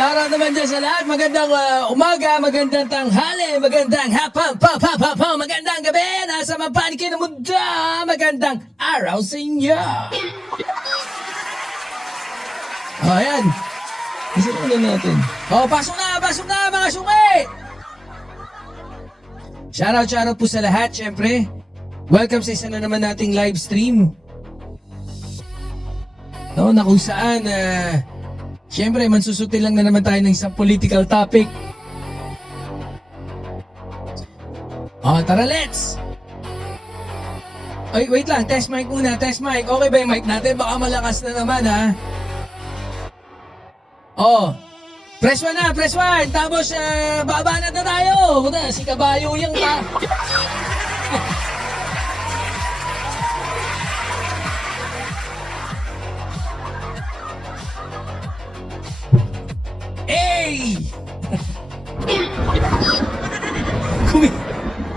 Shoutout naman dyan sa lahat. Magandang umaga, magandang tanghali, magandang hapon, magandang gabi. Nasa mapanikin ng mundo, magandang araw sa inyo. O, ayan. Isa na natin. O, pasok na mga suki. Shoutout po sa lahat, syempre. Welcome sa isa na naman nating live stream. No, na kung saan, syempre, mansusuti lang na naman tayo ng isang political topic. O, tara, let's! Ay, wait lang, test mic muna, test mic. Okay ba yung mic natin? Baka malakas na naman, ha? O, press 1 na, press 1. Tapos, babanat na tayo. Si Kabayo yung Hey!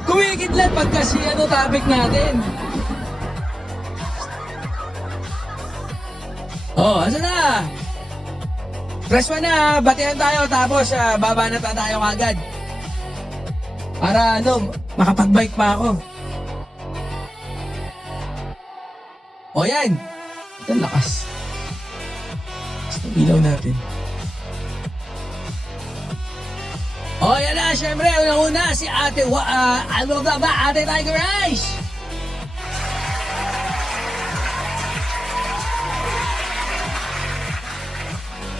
Kumikidlat pag kasi topic natin. Oh, asa na? Press 1 na, batihan tayo, tapos babanat na tayo kagad. Para makapag-bike pa ako. O yan. Ito lakas. Basta ilaw natin. O yan na, syempre, unang-una si Ate, Ate Tiger Eyes.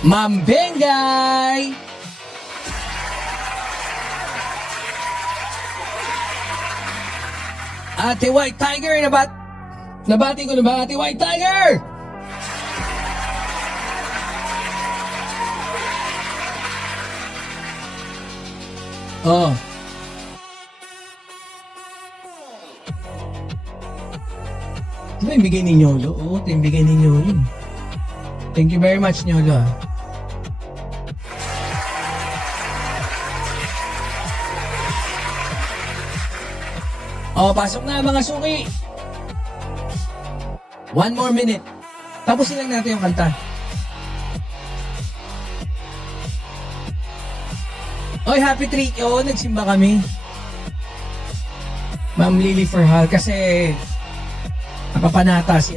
Ma'am Bengay. Ate White Tiger, nabati ko na ba, Ate White Tiger? Oh. Ito ba yung bigay ni Nyolo? Oo, ito yung bigay ni Nyolo. Thank you very much, Nyolo. Oh, pasok na mga suki. 1 more minute. Tapusin lang natin yung kanta. Oy, happy treat. Oo, nagsimba kami. Ma'am Lily Ferhal. Kasi napapanata si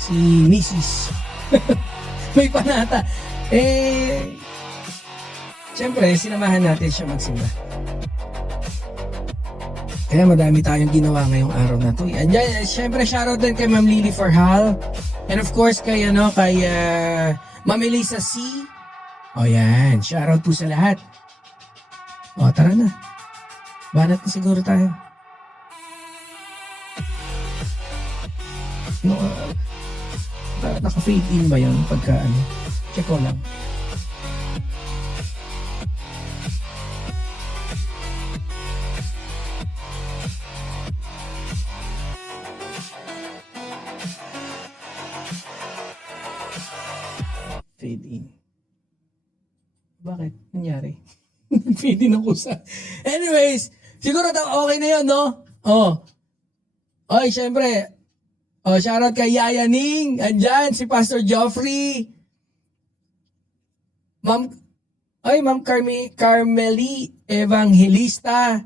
si Mrs. May panata. Siyempre, sinamahan natin siya magsimba. Kaya madami tayong ginawa ngayong araw na to. Andiyan, siyempre, shoutout din kay Ma'am Lily Ferhal. And of course, kay Ma'am Elisa C. O yan, shoutout po sa lahat. O, tara na. Banat na siguro tayo. No, naka-fade in ba yun pagka check ko lang. Fade in. Bakit? Nangyari? Nag-fade in ako sa... Anyways, siguro okay na yun, no? Oh. Oy, syempre. Oh, shoutout kay Yaya Ning. Andyan, si Pastor Joffrey. Ma'am Carmeli Evangelista.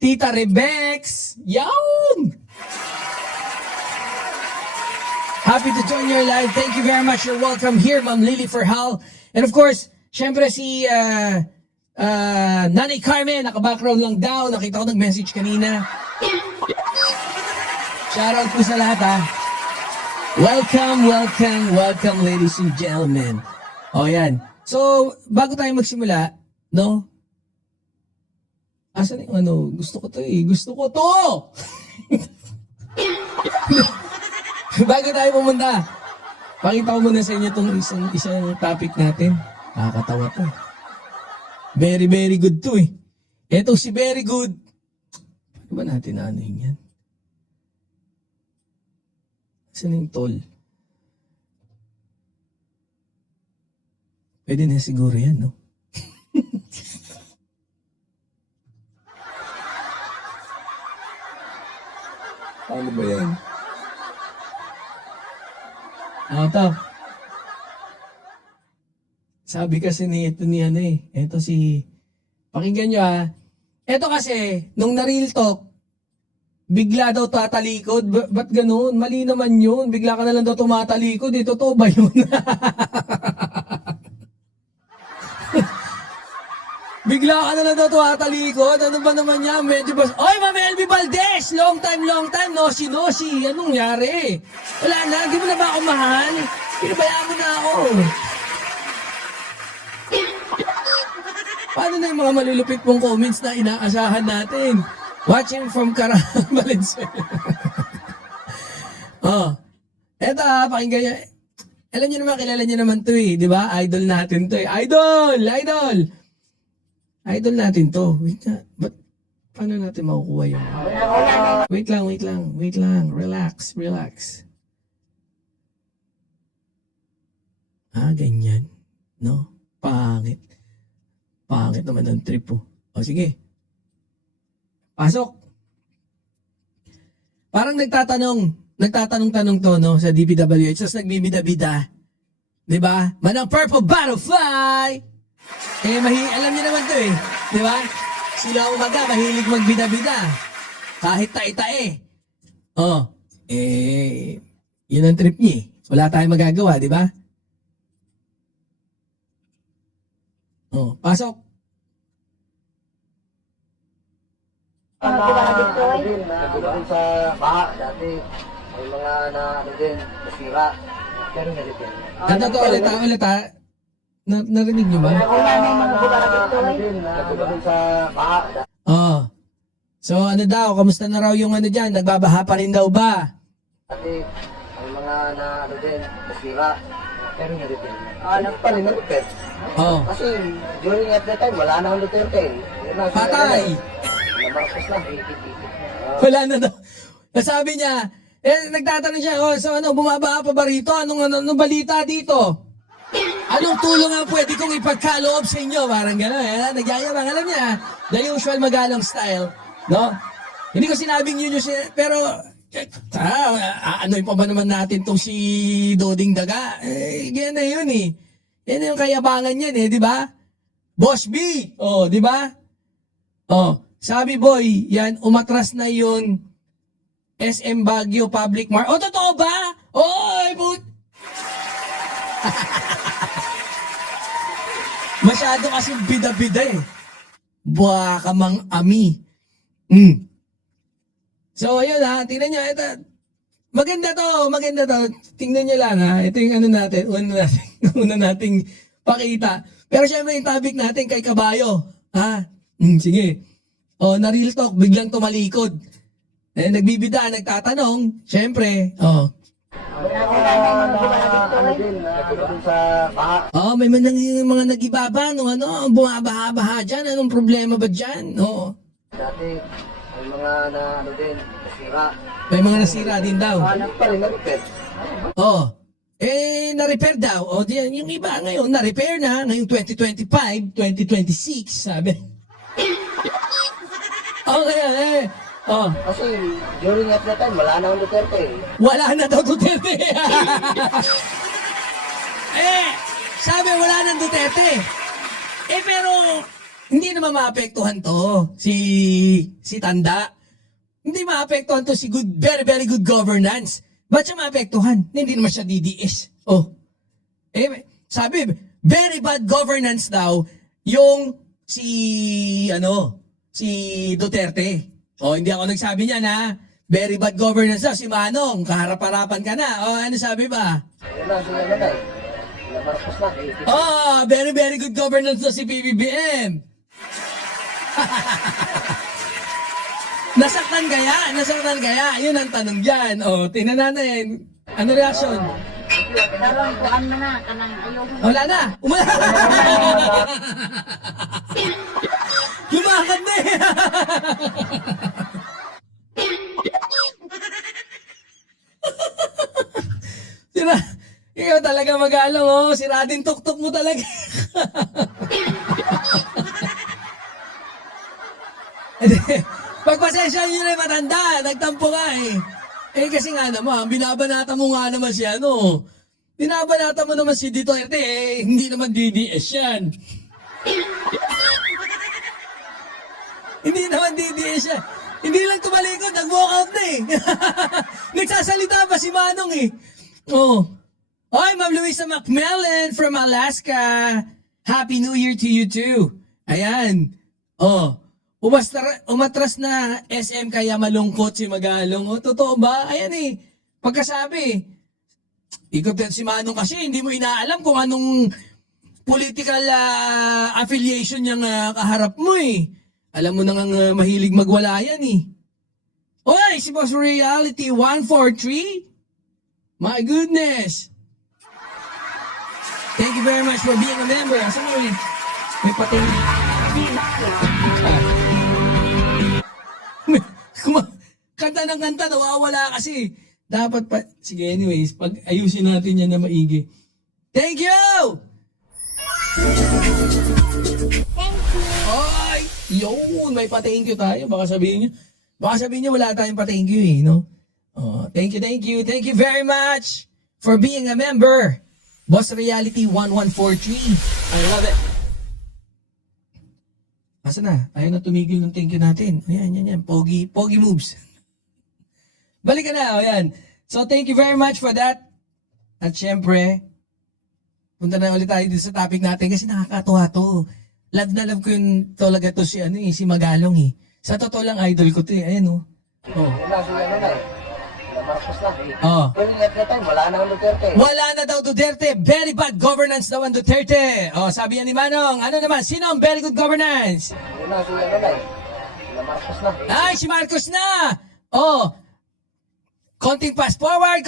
Tita Rebex. Yawn! Happy to join your live. Thank you very much. You're welcome here, Ma'am Lily Ferhal. And of course, syempre si Nanay Carmen, naka-background lang daw. Nakita ko nag-message kanina. Shoutout po sa lahat, ha. Welcome, ladies and gentlemen. O, yan. So, bago tayo magsimula, no? Asan yung gusto ko to eh. Gusto ko to! Bago tayo pumunta, pakita ko muna sa inyo itong isang topic natin. Nakakatawa to. Very, very good to eh. Eto si very good. Paano ba natin yan? Saan yung tol? Pwede na siguro yan, no? Paano ba yan? Ito. Sabi kasi ito ni ano ito pakinggan nyo Ito kasi, nung na-real talk, bigla daw tatalikod. Ba't ganun? Mali naman yun. Bigla ka na lang daw tumatalikod. Totoo ba yun? Bigla ka na lang daw tumatalikod. Ano ba naman yan? Medyo ba... Oy, Ma'am LB Valdez! Long time, noshi. Anong nangyari? Wala na. Di mo na ba ako mahal? Pinabayaan mo na ako. Paano na yung mga malulupit mong comments na inaasahan natin? Watching from Valenzuela. Eto pakinggan nyo. Alam nyo naman, kilala nyo naman to di ba? Idol natin to Idol natin to. Wait na, paano natin makukuha yun? Wait lang. Relax. Ganyan. No? Pangit naman ang trip po. Sige. Pasok. Parang nagtatanong to, no, sa DPWH, tapos nagbibida-bida. Diba? Manang Purple Butterfly! Alam niyo naman to Diba? Sila umaga, mahilig magbida-bida. Kahit tae-tae. Yun ang trip niya Wala tayong magagawa, diba? Pasok. Nagulat sa baha dati. May mga nasira. Pero nalipin. Ano to ulit narinig niyo ba? Nagulat sa baha. So ano daw, kamusta na raw yung dyan? Nagbabaha pa rin daw ba? Dati, may mga nasira. Pero nalipin. Nalipin. Kasi during at that time, wala na ang Duterte. Patay! Namarcos na. Wala na daw. Sabi niya, nagtatanong siya, so bumaba pa ba rito? Anong balita dito? Anong tulong ang pwede kong ipagkaloob sa inyo? Parang gano'n, nagyayabang. Alam niya, the usual Magalong style, no? Hindi ko sinabing yun pero, ano'y pa ba naman natin tong si Doding Daga? Ganyan na yun Yan yung kayabangan yan di ba? Boss B, di ba? Sabi boy, yan, umatras na yun SM Baguio Public Market. Totoo ba? Masyado kasi bida-bida Buha ka mang ami. So, ayun tingnan nyo, ito. Maganda to. Tingnan nyo lang Ito yung natin, una nating pakita. Pero syempre yung topic natin kay Kabayo. Sige. Na-real talk, biglang tumalikod. Nagbibida, nagtatanong. Syempre, may mga nag-ibaba, bumabaha-baha dyan. Anong problema ba dyan? Dati, may mga nasira. May mga nasira din daw. Na-repair. Na-repair daw. Yung iba ngayon, na-repair na. Ngayong 2025, 2026, sabi. Kasi during at that time, wala na ang Duterte. Wala na daw Duterte. Sabi wala na Duterte. Pero hindi naman maapektuhan to si Tanda. Hindi maapektuhan to si very very good governance. Ba't siya maapektuhan? Hindi naman siya DDS. Sabi very bad governance daw yung si Duterte. Hindi ako nagsabi niya na very bad governance daw si Manong, kaharap-harapan ka na. Ano sabi ba? Namarcos na. Very very good governance daw si PBBM. Nasaktan kaya? Yun ang tanong dyan. Tingnan natin. Ano reaction? Wala na. Lumakad na Ikaw talaga mag-along, sira din tuktok mo talaga. Pagpasensya nyo na matanda, nagtampo ka kasi nga naman, binabanata mo nga naman siya, Binabanata mo naman si Duterte, eh, hindi naman DDS yan. Hindi naman DDS yan. Hindi lang tumalikod, nag-walk out na eh. Nagsasalita pa si Manong eh. Oh. Oy, Ma'am Luisa McMillan from Alaska. Happy New Year to you too. Ayan. Oh. Umatras na SM kaya malungkot si Magalong. Oh, totoo ba? Ayan eh. Pagkasabi. Ikot si Manong kasi hindi mo inaalam kung anong political affiliation niyang kaharap mo eh. Alam mo nang mahilig magwala yan eh. Oy, si Boss Reality 143. My goodness. Thank you very much for being a member. Asa mo eh? May pating... Kanta ng kanta, nawawala kasi. Dapat pa... Sige, anyways, pag ayusin natin yan na maigi. Thank you! Ay! Yun! May pa-thank you tayo. Baka sabihin nyo wala tayong pa-thank you eh, no? Oh, thank you, thank you. Thank you very much for being a member. Boss Reality 1143. I love it. Asa na? Ayaw na tumigil ng thank you natin. Ayan, yan. Pogi moves. Balik ka na, o yan. So, thank you very much for that. At syempre, punta na ulit tayo dito sa topic natin kasi nakakatuwa to. Love na love ko yun talaga to si Magalong eh. Sa totoo lang, idol ko to eh. Ayan oh. Oh. Marcos na. Oh. Pero at that time, wala na ang Duterte. Wala na daw Duterte. Very bad governance daw ang Duterte. Oh, sabi yan ni Manong. Ano naman? Sino ang very good governance? Marcos na. Ay, si Marcos na! Oh. Konting fast forward.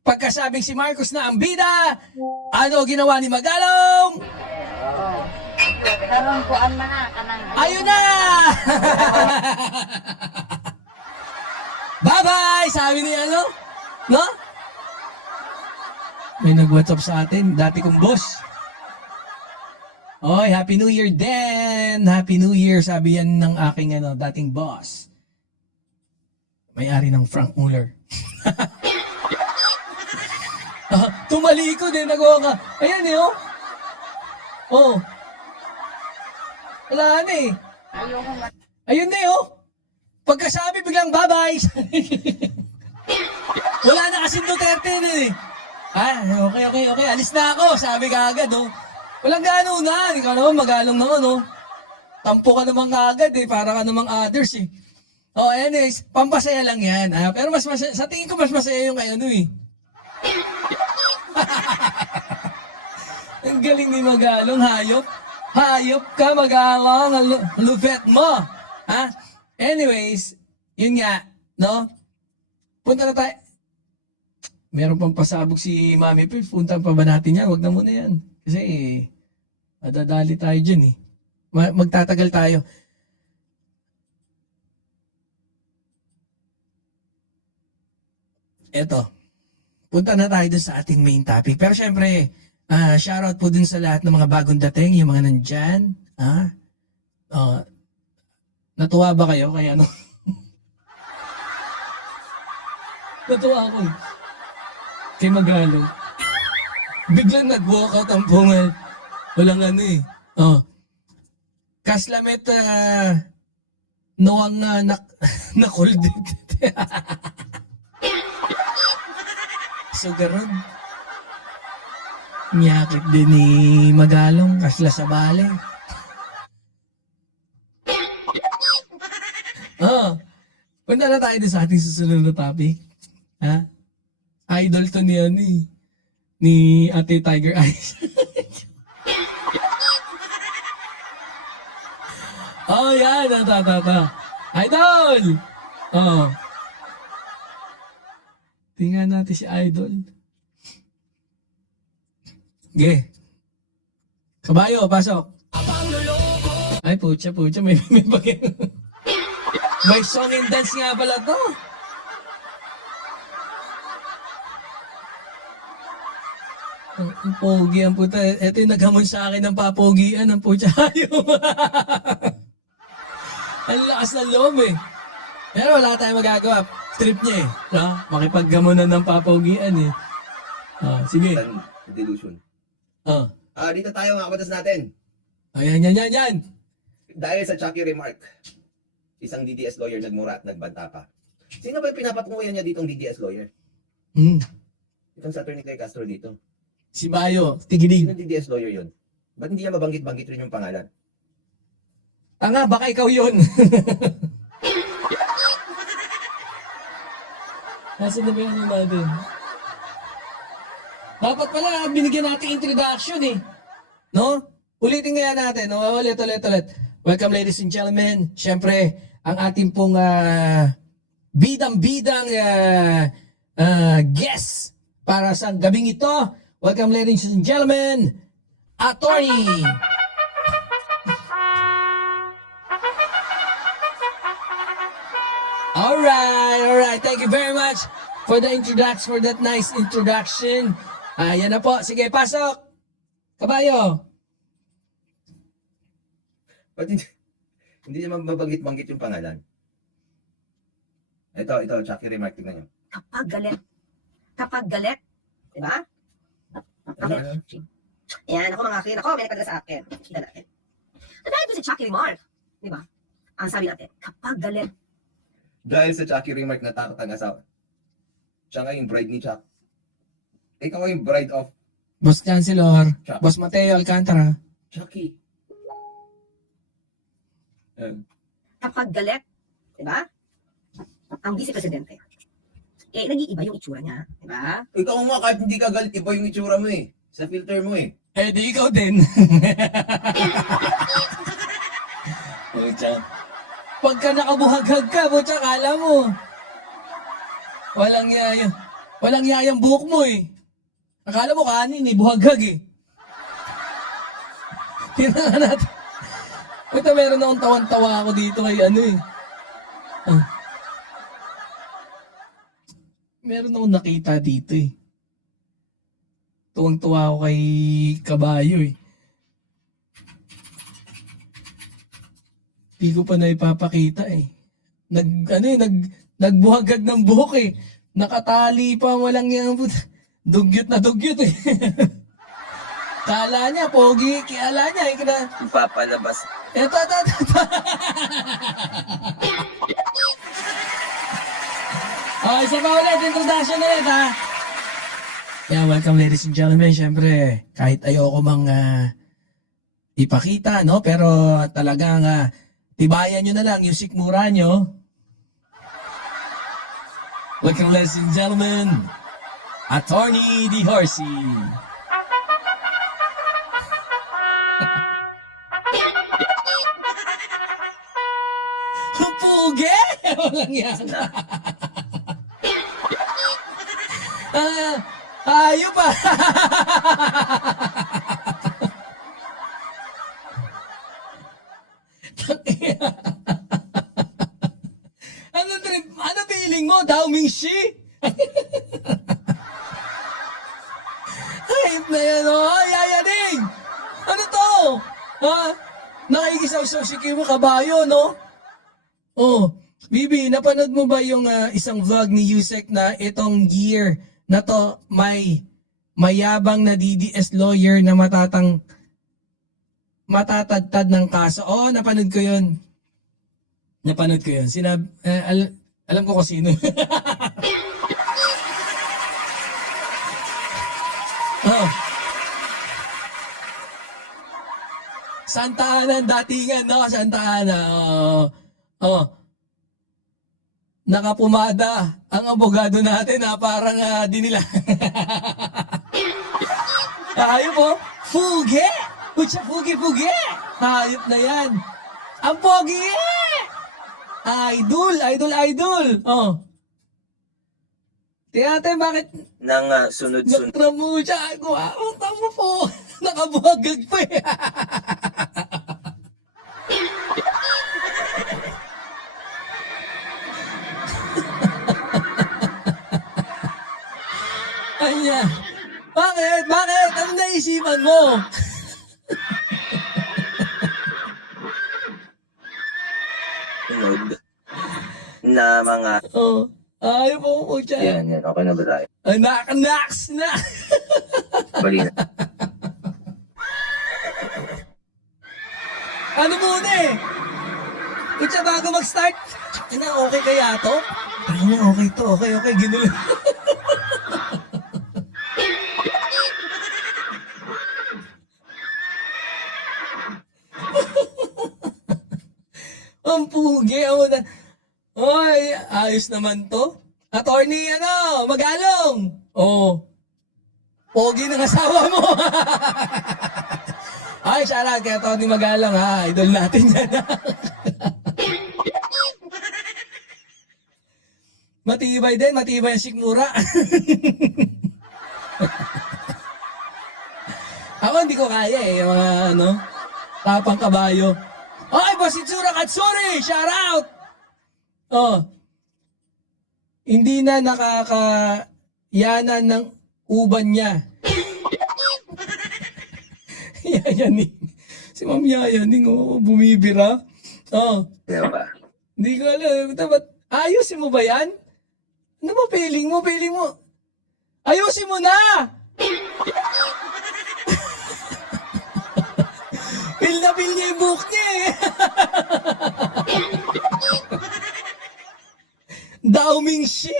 Pagkasabing si Marcos na ang bida, ano ginawa ni Magalong? Karon ko ang mga kanang Ayun na! Bye-bye! Sabi ni ano? No? May nag-WhatsApp sa atin. Dati kong boss. Oy, Happy New Year din! Happy New Year, sabi yan ng aking dating boss. May-ari ng Frank Muller. Tumalikod eh, nagawa ka. Ayan eh, oh. Oh. Wala na eh. Ayun na eh, oh. Pagkasabi biglang bye-bye. Wala na kasing Duterte na eh. Okay. Alis na ako. Sabi ka agad, oh. Walang gano na. Ikaw naman, Magalong naman, oh. Tampo ka naman kaagad eh. Para ka namang others eh. Oh, anyways, pampasaya lang yan. Pero mas masaya, sa tingin ko mas masaya yung kay eh. Ang galing ni Magalong, hayop. Hayop ka, Magalong. Ang lupet mo. Ha? Anyways, yun nga, no? Punta na tayo. Meron pang pasabog si Mami Pip. Punta pa ba natin yan? Huwag na muna yan. Kasi, madadali tayo dyan eh. Magtatagal tayo. Eto. Punta na tayo dun sa ating main topic. Pero syempre, shoutout po dun sa lahat ng mga bagong dating, yung mga nandyan. Natuwa ba kayo? Kaya ano? Natuwa ako. Kay Magalong. Biglang nag-walk out ang pungal. Walang ano eh. Kaslamet noang nakuldit. So garon. Miyakit din ni Magalong kasla sa bale. Punta na tayo sa ating susunod na topic. Ha? Idol to ni Ate Tiger Eyes. Yan. Idol! Tingnan natin si Idol. Ge. Kabayo, pasok. Ay, pucha, may bagay. May song and dance nga pala to. Ang pogi ang puta. Ito yung naghamon sa akin ng papogian ng pucha. Ang lakas ng loob eh. Pero wala tayong magagawa. Trip niya eh. Makipaggamonan ng papogian eh. Sige. Delusion. Oh. Dito tayo mga kabatas natin. Ayan, yan. Dahil sa Chucky remark, isang DDS lawyer nagmura at nagbanta pa. Sino ba yung pinapatunguyan niya ditong DDS lawyer? Itong sa Attorney Clay Castro dito. Si Bayo, tigilig. Sino DDS lawyer yun? Ba't hindi niya mabanggit-banggit rin yung pangalan? Tanga, baka ikaw yun. Nasaan na ba yan natin? Dapat pala, binigyan natin introduction eh. No? Ulitin nga natin. No? Ulit. Welcome ladies and gentlemen. Siyempre, ang ating pong bidang-bidang guest para sa gabing ito. Welcome ladies and gentlemen, Attorney. Alright. Thank you very much for the introduction, for that nice introduction. Yan na po. Sige, pasok. Kabayo. Ba't hindi niya mabanggit-banggit yung pangalan? Ito, Chucky remark, tingnan niyo. Kapag galit, di ba? Ayan, ako mga akin. Ako, may nagpadala sa akin. Kita natin. Dahil ito si Chucky remark, di ba? Ang sabi natin, kapag galit. Dahil sa Chucky remark, natakot ang asawa. Siya nga yung bride ni Chuck. Ikaw yung bride of Boss Chancellor, Chuck. Boss Mateo Alcantara. Chucky. Kapag galit, di ba? Ang vice presidente. Nag-iiba yung itsura niya, di ba? Ikaw nga, kahit hindi ka galit, iba yung itsura mo eh. Sa filter mo eh. Di ikaw din. Pagka nakabuhaghag ka, butya, kala mo. Walang yayang buhok mo eh. Akala mo kanin eh, buhaghag eh. Tingnan natin. Ito, meron akong tawan-tawa ako dito kay eh. Meron akong nakita dito eh. Tuwang-tuwa ako kay Kabayo eh. Di ko pa na ipapakita eh. Nagbuhagag ng buhok eh. Nakatali pa, walang yan. Dugyot na dugyot eh. Kala niya, pogi. Kala niya, Ipapalabas. Ito. Isa pa ulit, introduction ulit ha. Yeah, welcome ladies and gentlemen. Siyempre, kahit ayoko mang ipakita, no? Pero talagang tibayan nyo na lang yung sikmura nyo. Welcome ladies and gentlemen, Attorney D. Horsey. Puge! Walang yan. Ayun pa. Ano feeling mo? Dao Mingshi? Hype na yan, oh. Yayaning! Ano to? Nakikisaw-saw si Kimo Kabayo, no? Oh, Bibi, napanood mo ba yung isang vlog ni Yusek na itong year na to may mayabang na DDS lawyer na matatagtad ng kaso? Oh, napanood ko yun. Alam ko kung sino. Oh. Santa Ana, datingan, no? Santa Ana. Oh. Nakapumada ang abogado natin parang di nila. Ayun po, fuge! Kutsa fuge! Hayop na yan. Ang pogi! Idol! Oh. Tiyate, bakit? Nang sunod-sunod. Natramo siya. Ang tamo po. Nakabuhagag pa eh. Anya. Bakit? Ano naisipan mo? Sunod na mga Oh. Ayaw po po dyan. Yan. Okay na ba tayo? Naks na. Bali na. Ano muna eh? Kutsa bago mag-start. Okay kaya to? Okay to. Okay. Ginulo. Ang pugi. Oy, ayos naman to. Attorney, Magalong. Oh. Pogi ng asawa mo. Ay, shoutout kay Attorney Magalong ha. Idol natin yan. Matibay din, matibay ang sikmura. Ako hindi ko kaya yung mga tapang kabayo. Ay, Boss Itsura Katsuri, shoutout! Oh. Hindi na nakakayanan ng uban niya. Yayaning. Si Ma'am Yayaning, bumibira. Oh. Kaya ba? Hindi ko alam. Ayusin mo ba yan? Ano ba feeling mo? Ayusin mo na! Feel na feel niya yung buhok niya eh. Dauming shi!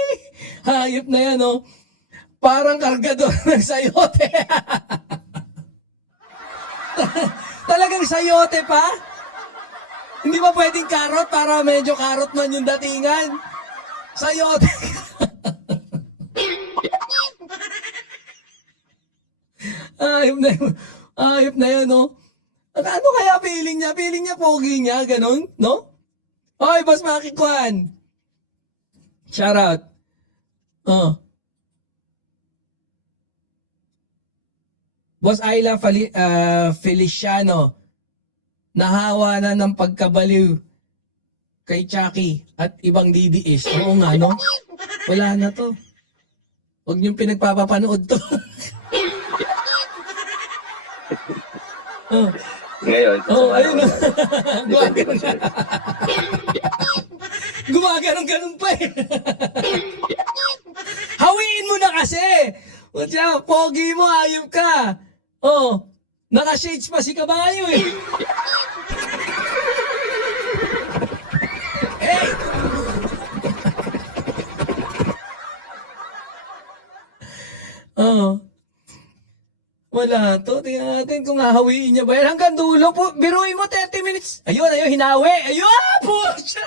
Hayop na yan, oh. Parang kargador ng sayote. Talagang sayote pa? Hindi ba pwedeng karot para medyo karot man yung datingan? Sayote. Ayop na yan, no? Ano kaya feeling niya? Feeling niya pogi niya, ganun, no? Oy, Boss Maki Kwan. Shout out. Oh. Boss Ayla Feliciano. Nahawa na ng pagkabaliw kay Chucky at ibang DDS. Oo nga, no? Wala na to. Huwag niyong pinagpapapanood to. Oh. Ngayon, Ayun na. depende ko siya. Gumaganon-ganon pa eh. Hawiin mo na kasi. Kutya, pogi mo, ayop ka. Oh, naka-shades pa si kabayo eh. Hey! Oh. Wala to. Tingnan natin kung hahawiin niya ba yan. Hanggang dulo po. Biruin mo 30 minutes. Ayun, hinawi. Ayun! Pucha!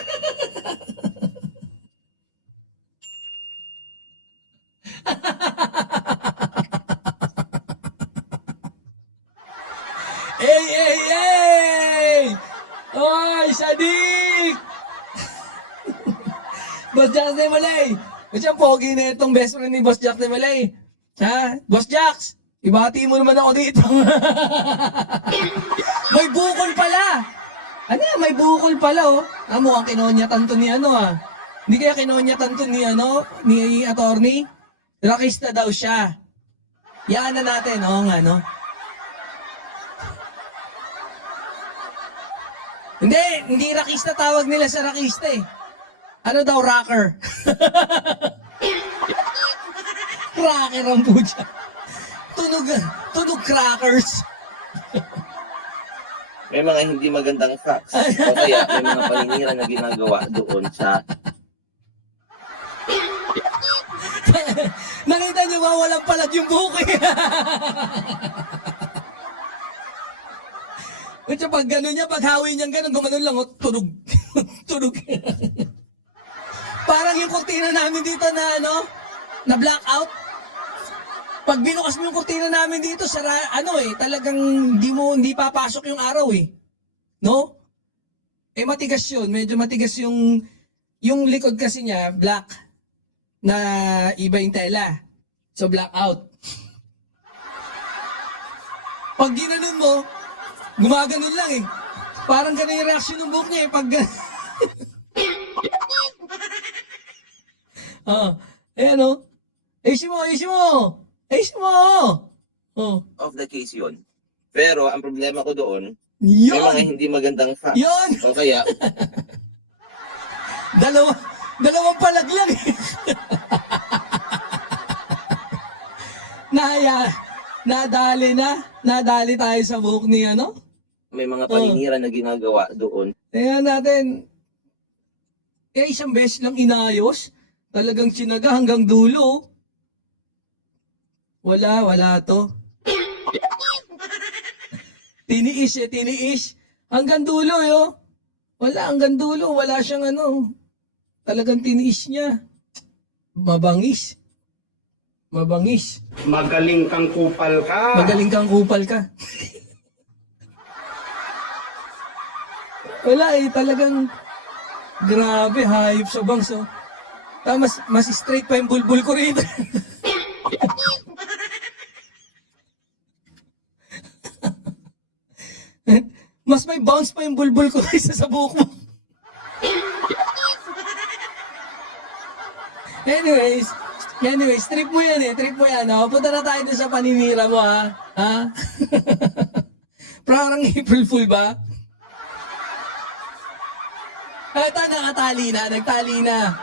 Hey! Oy, Sadik! Boss Jax de Malay. Kasi ang pogi na itong best friend ni Boss Jax de Malay. Ha? Boss Jax, ibati mo naman ako dito. May bukol pala. Ano yan? May bukol pala, oh. Mukhang kinonyatan to ni Hindi kaya kinonyatan to ni attorney? Rakista daw siya. Yan na natin, nga, no? Hindi rakista tawag nila sa rakista eh. Ano daw, rocker? Rocker ang putya. Tunog crackers. May mga hindi magandang facts. O kaya may mga paninira na ginagawa doon sa... Nakita niyo ba walang palag yung buhok eh? Kaya pag gano'n niya, pag hawi niyang gano'n, gumanon lang, tunog. Tunog. Parang yung kurtina namin dito na blackout. Pag binukas mo yung kurtina namin dito, talagang hindi papasok yung araw eh. No? Matigas yun. Medyo matigas yung likod kasi niya, black, na iba yung tela. So, blackout. Pag ginanon mo, gumaganon lang eh. Parang ganun yung reaction ng buhok niya eh. Pag... ayan o. Ayusin mo! Oh. Of the case yun. Pero ang problema ko doon, may Yun! mga hindi magandang facts. Yun! O kaya, Dalawang palaglag eh. Nadali tayo sa buhok ni ano? May mga paninira na ginagawa doon. Kaya natin, isang beses lang inayos. Talagang sinaga hanggang dulo. Wala to. Tiniis. Hanggang dulo hanggang dulo. Wala siyang ano. Talagang tiniis niya. Mabangis. Magaling kang kupal ka. Wala talagang grabe, hayop sa bangs. Mas straight pa yung bulbul ko rito. Mas may bounce pa yung bulbul ko kaysa sa buhok mo. Anyways, trip mo yan. Punta na tayo dun sa paninira mo, ha? Parang April Fool ba? Ito, nagtali na.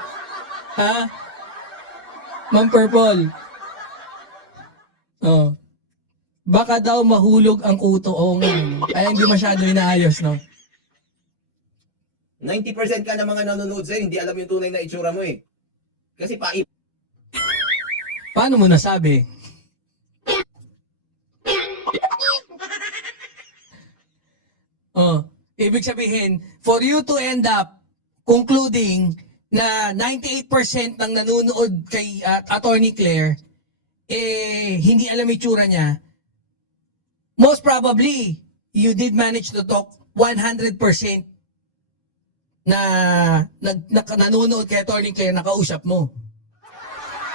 Ha? Ma'am Purple. Baka daw mahulog ang kuto. Kaya hindi masyado inaayos, no? 90% ka ng mga nanonood sa'yo, hindi alam yung tunay na itsura mo eh. Kasi Paano mo nasabi? Ibig sabihin, for you to end up concluding na 98% ng nanonood kay Attorney Claire, hindi alam itsura niya, most probably, you did manage to talk 100% na nanonood kay Attorney Claire, nakausap mo.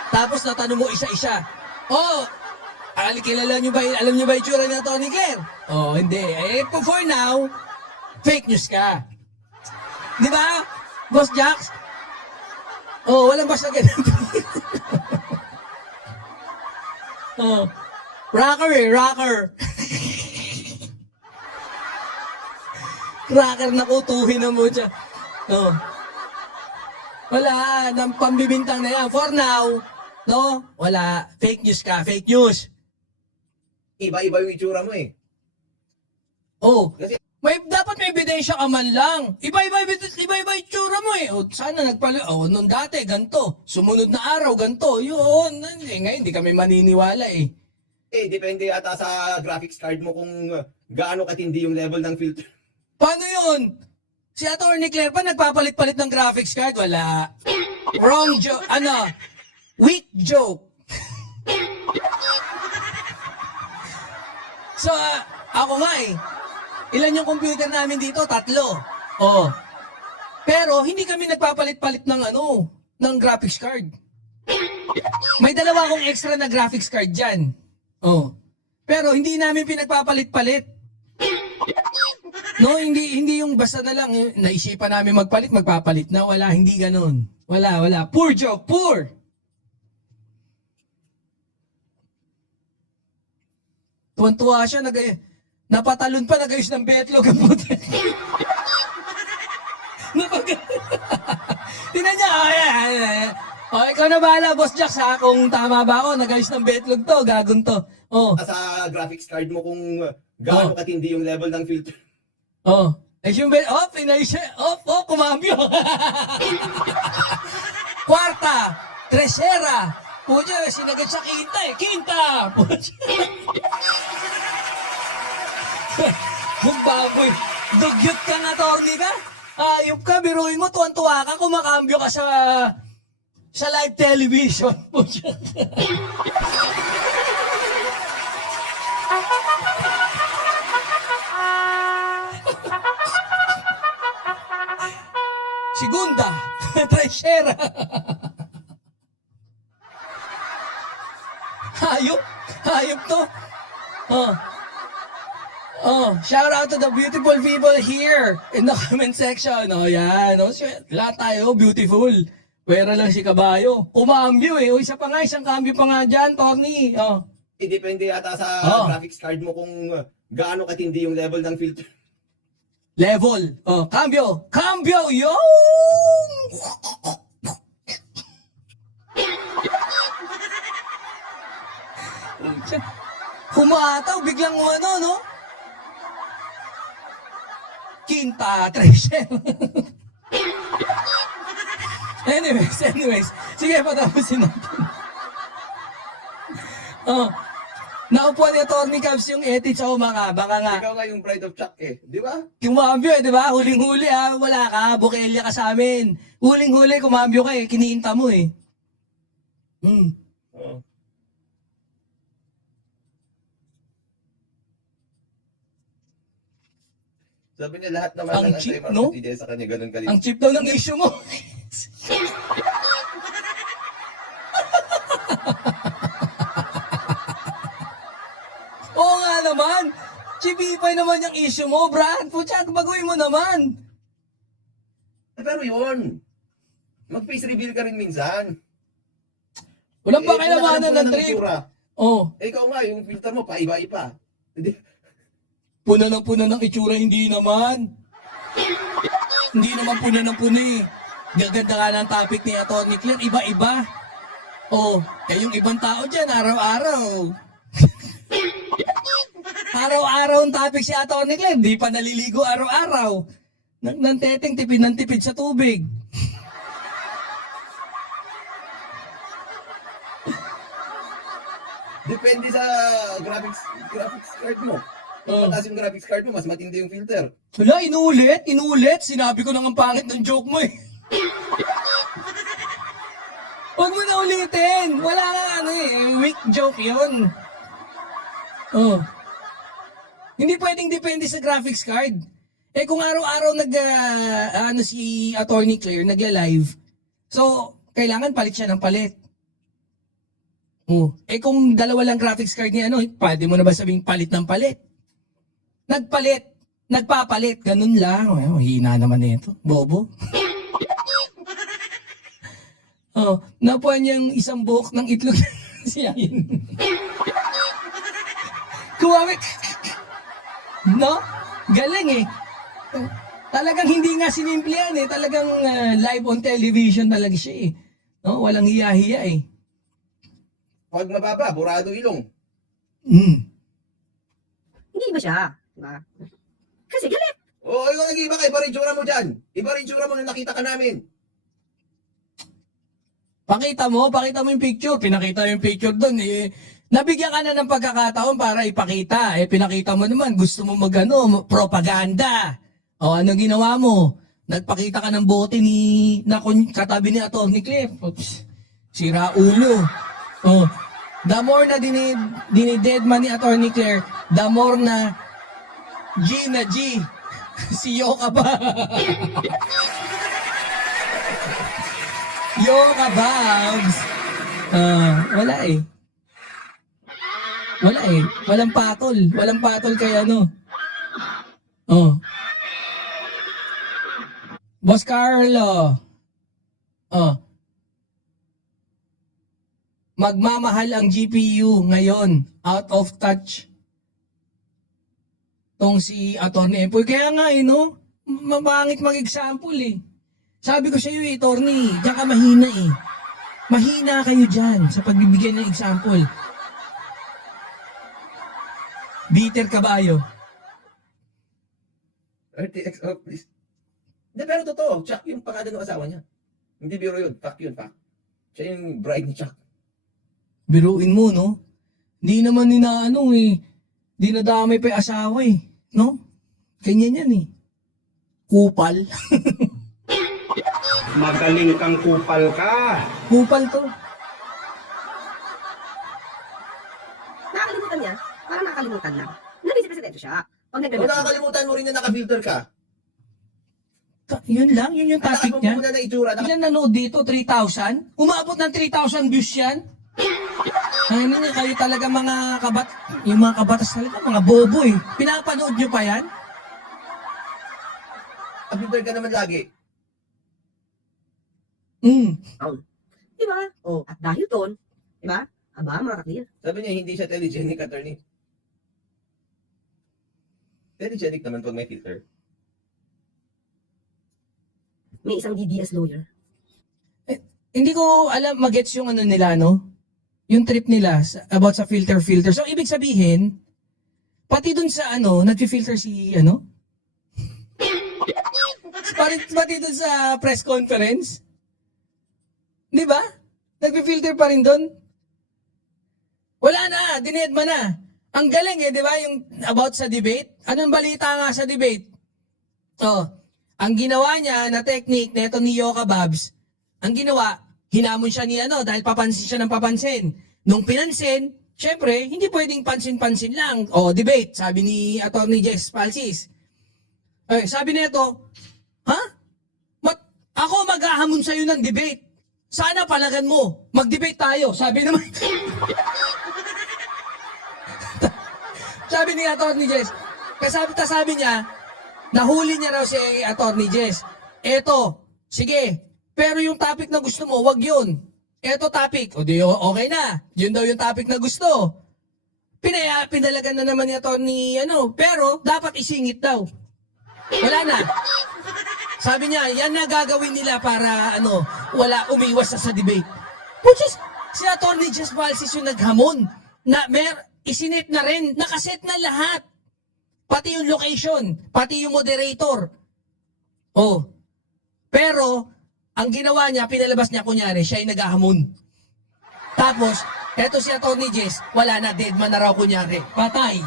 Tapos natanong mo isa-isa, alam niyo ba itsura ni Attorney Claire? Hindi. For now, fake news ka. Di ba, Boss Jax? Walang basta ganun. Rocker. Rocker na kutuhin na mo siya. Wala, nang pambibintang na yan. For now, no? Wala. Fake news ka, fake news. iba-iba yung itsura mo eh. Kasi Dapat may ebidensya ka man lang. Iba-iba itsura mo eh. Sana nung dati, ganito. Sumunod na araw, ganito. Yun. Ngayon, hindi kami maniniwala eh. depende yata sa graphics card mo kung gaano katindi yung level ng filter. Paano yun? Si Attorney Claire pa nagpapalit-palit ng graphics card? Wala. Wrong joke. Weak joke. So, ako nga eh. Ilan yung computer namin dito? 3. Pero hindi kami nagpapalit-palit ng ng graphics card. May 2 akong extra na graphics card dyan. Pero hindi namin pinagpapalit-palit. No, hindi yung basta na lang naisipan namin magpapalit na. Wala, hindi ganun. Wala. Poor joke, poor. Tuwan-tuwa siya, napatalon pa, nagayos ng betlog ang puti. Tingnan niya, ikaw na bahala, Boss Jax, ha? Kung tama ba ako, nagayos ng betlog to, gagon to. Sa graphics card mo kung gaano katindi yung level ng filter. Pinayos siya. Kumambyo. Kwarta, tresera. Pucha, sinagad sa quinta eh. Quinta! Kung baboy, dugyot ka nga, Attorney ka. Ayop ka, biruin mo, tuwan-tuwa ka, kumakambyo ka sa live television. Pucha. Segunda, tresera. Hayop to. Shout out to the beautiful people here in the comment section. Yan. Lahat tayo beautiful. Pwera lang si Kabayo. Kumambyo eh. Isa isang cambio pa nga dyan, Tony. Depende yata sa graphics card mo kung gaano katindi yung level ng filter. Level. Cambio. Cambio. Yo! Humataw, biglang umano, no? Quinta, treasure. Anyways. Sige, patapusin natin. Oh, naupuan ni Atty. Cavs yung ethics ako baka nga. Ikaw nga yung pride of Chuck eh. Di ba? Kumambyo eh, di ba? Huling-huli wala ka, bukelya ka sa amin. Huling-huli, kumambyo ka eh, kiniinta mo eh. Oo. Sabi niya lahat naman Ang ng cheap, anti-Marcos no? DJ sa kanya ganun kalit. Ang cheap daw ng issue mo. Oo nga naman. Chibipay naman yung issue mo, Brad. Puchak, baguhin mo naman. Pero yun, mag-face reveal ka rin minsan. Walang kung pakilamanan alam ng ko na trip. itsura, Oh, ikaw nga, yung filter mo, paiba-iba. Hindi. puna ng itsura, hindi naman. Hindi naman puna ng puna eh. Gaganda nga ng topic ni Atty. Claire, iba-iba. Oh, yung ibang tao dyan, araw-araw. Araw-araw ang topic si Atty. Claire, di pa naliligo araw-araw. Nanteteng tipid ng tipid sa tubig. Depende sa graphics card mo. Kung Oh. mataas yung graphics card mo, mas matindi yung filter. Wala, inulit. Sinabi ko nang ang pangit ng joke mo eh. Huwag mo na ulitin. Wala nga weak joke yun. Oh. Hindi pwedeng depende sa graphics card. Eh kung araw-araw si Atty. Claire nagla-live, so kailangan palit siya ng palit. Oh. Eh kung dalawa lang graphics card niya, pwede mo na ba sabing palit ng palit? Nagpapalit, ganun lang. Oh, hina naman nito, bobo. Oh, napuan niyang isang buhok ng itlog siya yun. Kumamit. No? Galing eh. Talagang hindi nga sinimple yan eh. Talagang live on television talaga siya eh. No? Walang hiya-hiya eh. Pag mababa, burado ilong. Hindi ba siya? Diba? Kasi galit. Oo, ikaw nag-iba ka, iba rin tsura mo dyan. Iba rin tsura mo na nakita ka namin. Pakita mo yung picture. Pinakita yung picture doon eh. Nabigyan ka na ng pagkakataon para ipakita. Eh pinakita mo naman, gusto mo propaganda. O ano ginawa mo? Nagpakita ka ng bote katabi ni Atty. Cliff. Sira ulo. Oh, the more na dinidedman ni Atty. Claire, the more na G na G. Siyo ka ba? Yo ka, Babs. Wala eh. Walang patol. Walang patol kay ano. Oh. Boss Carlo. Oh. Magmamahal ang GPU ngayon. Out of touch. Tong si Atty. Empoy. Kaya nga no? Mabangit mag-example eh. Sabi ko sa iyo Atty. Diyan ka mahina eh. Mahina kayo dyan sa pagbibigyan ng example. Bitter kabayo. RTX, oh please. Hindi, pero totoo. Chuck yung pangalan ng asawa niya. Hindi biro yun. Fact yun, fact. Siya yung bride ni Chuck. Biruin mo, no? Di naman di nadamay pa yung asawa eh. No? Ganyan yan eh. Kupal. Magaling kang kupal ka. Kupal to. Nakakalimutan niya. Parang nakakalimutan lang. Na vice presidente siya. Pag Kung nag-review. nakakalimutan mo rin na naka-filter ka. Yun lang, yun yung topic Ang niya. muna na itsura. Ilan nanood dito? 3,000? Umabot ng 3,000 views yan? Ano nga, kayo talaga yung mga kabatas talaga, mga bobo eh. Pinapanood nyo pa yan? Naka-filter ka naman lagi. Diba? Oh, at dahil doon, diba? Aba, mga kaklir. Sabi niya, hindi siya telegenic, attorney. Telegenic naman pag may filter. May isang DDS lawyer. Hindi ko alam, magets yung ano nila, no? yung trip nila about sa filter. So, ibig sabihin, pati dun sa nag-filter si pati dun sa press conference, di ba? Nag-filter pa rin dun. Wala na, dinedma na. Ang galing di ba, yung about sa debate? Anong balita nga sa debate? Ang ginawa niya na technique neto ni Yoka Babs, ang ginawa, hinamon siya ni dahil papansin siya ng papansin. Nung pinansin, syempre, hindi pwedeng pansin-pansin lang. Debate, sabi ni Attorney Jess Palsis. Sabi nito, ha? Ako maghahamon sa'yo ng debate. Sana palagan mo. Mag-debate tayo. Sabi naman. Sabi ni Attorney Jess. Sabi niya, nahuli niya raw si Attorney Jess. Eto, sige, pero yung topic na gusto mo, wag yun. Eto topic, okay na. Yun daw yung topic na gusto. Pinalagan na naman ni Attorney, pero dapat isingit daw. Wala na. Sabi niya, yan na gagawin nila para, wala umiwas sa debate. Which is, si Attorney Jess Palsis yung naghamon. Isinit na rin, nakaset na lahat. Pati yung location, pati yung moderator. Pero, ang ginawa niya, pinalabas niya, kunyari, siya ay naghahamon. Tapos, eto si Attorney Jess, wala na, dead man na raw kunyari. Patay.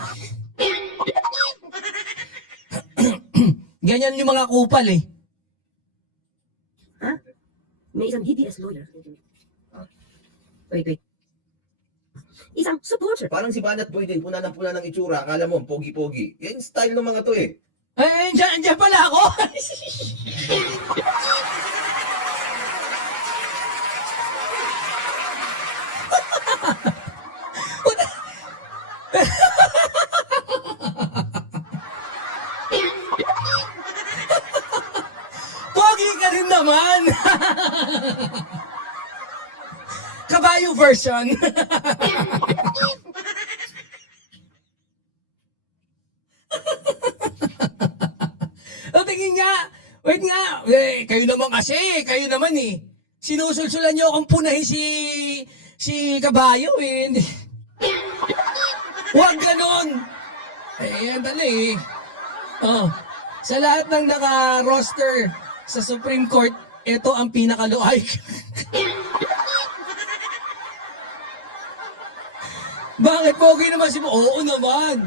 Ganyan yung mga kupal Ha? May isang DDS lawyer. Wait. Isang supporter. Parang si Banat Boy din, puna ng itsura. Akala mo, pogi-pogi. Yan style ng mga to Andiyan pala ako. Pogi ka rin naman. Kabayo version. Tingin nga. Wait nga. Kayo naman kasi. Kayo naman sinusulsulan niyo akong punahin si Kabayo Huwag ganon. Yan dali sa lahat ng naka-roster sa Supreme Court, ito ang pinakaluay. Bakit pogi naman Oo naman.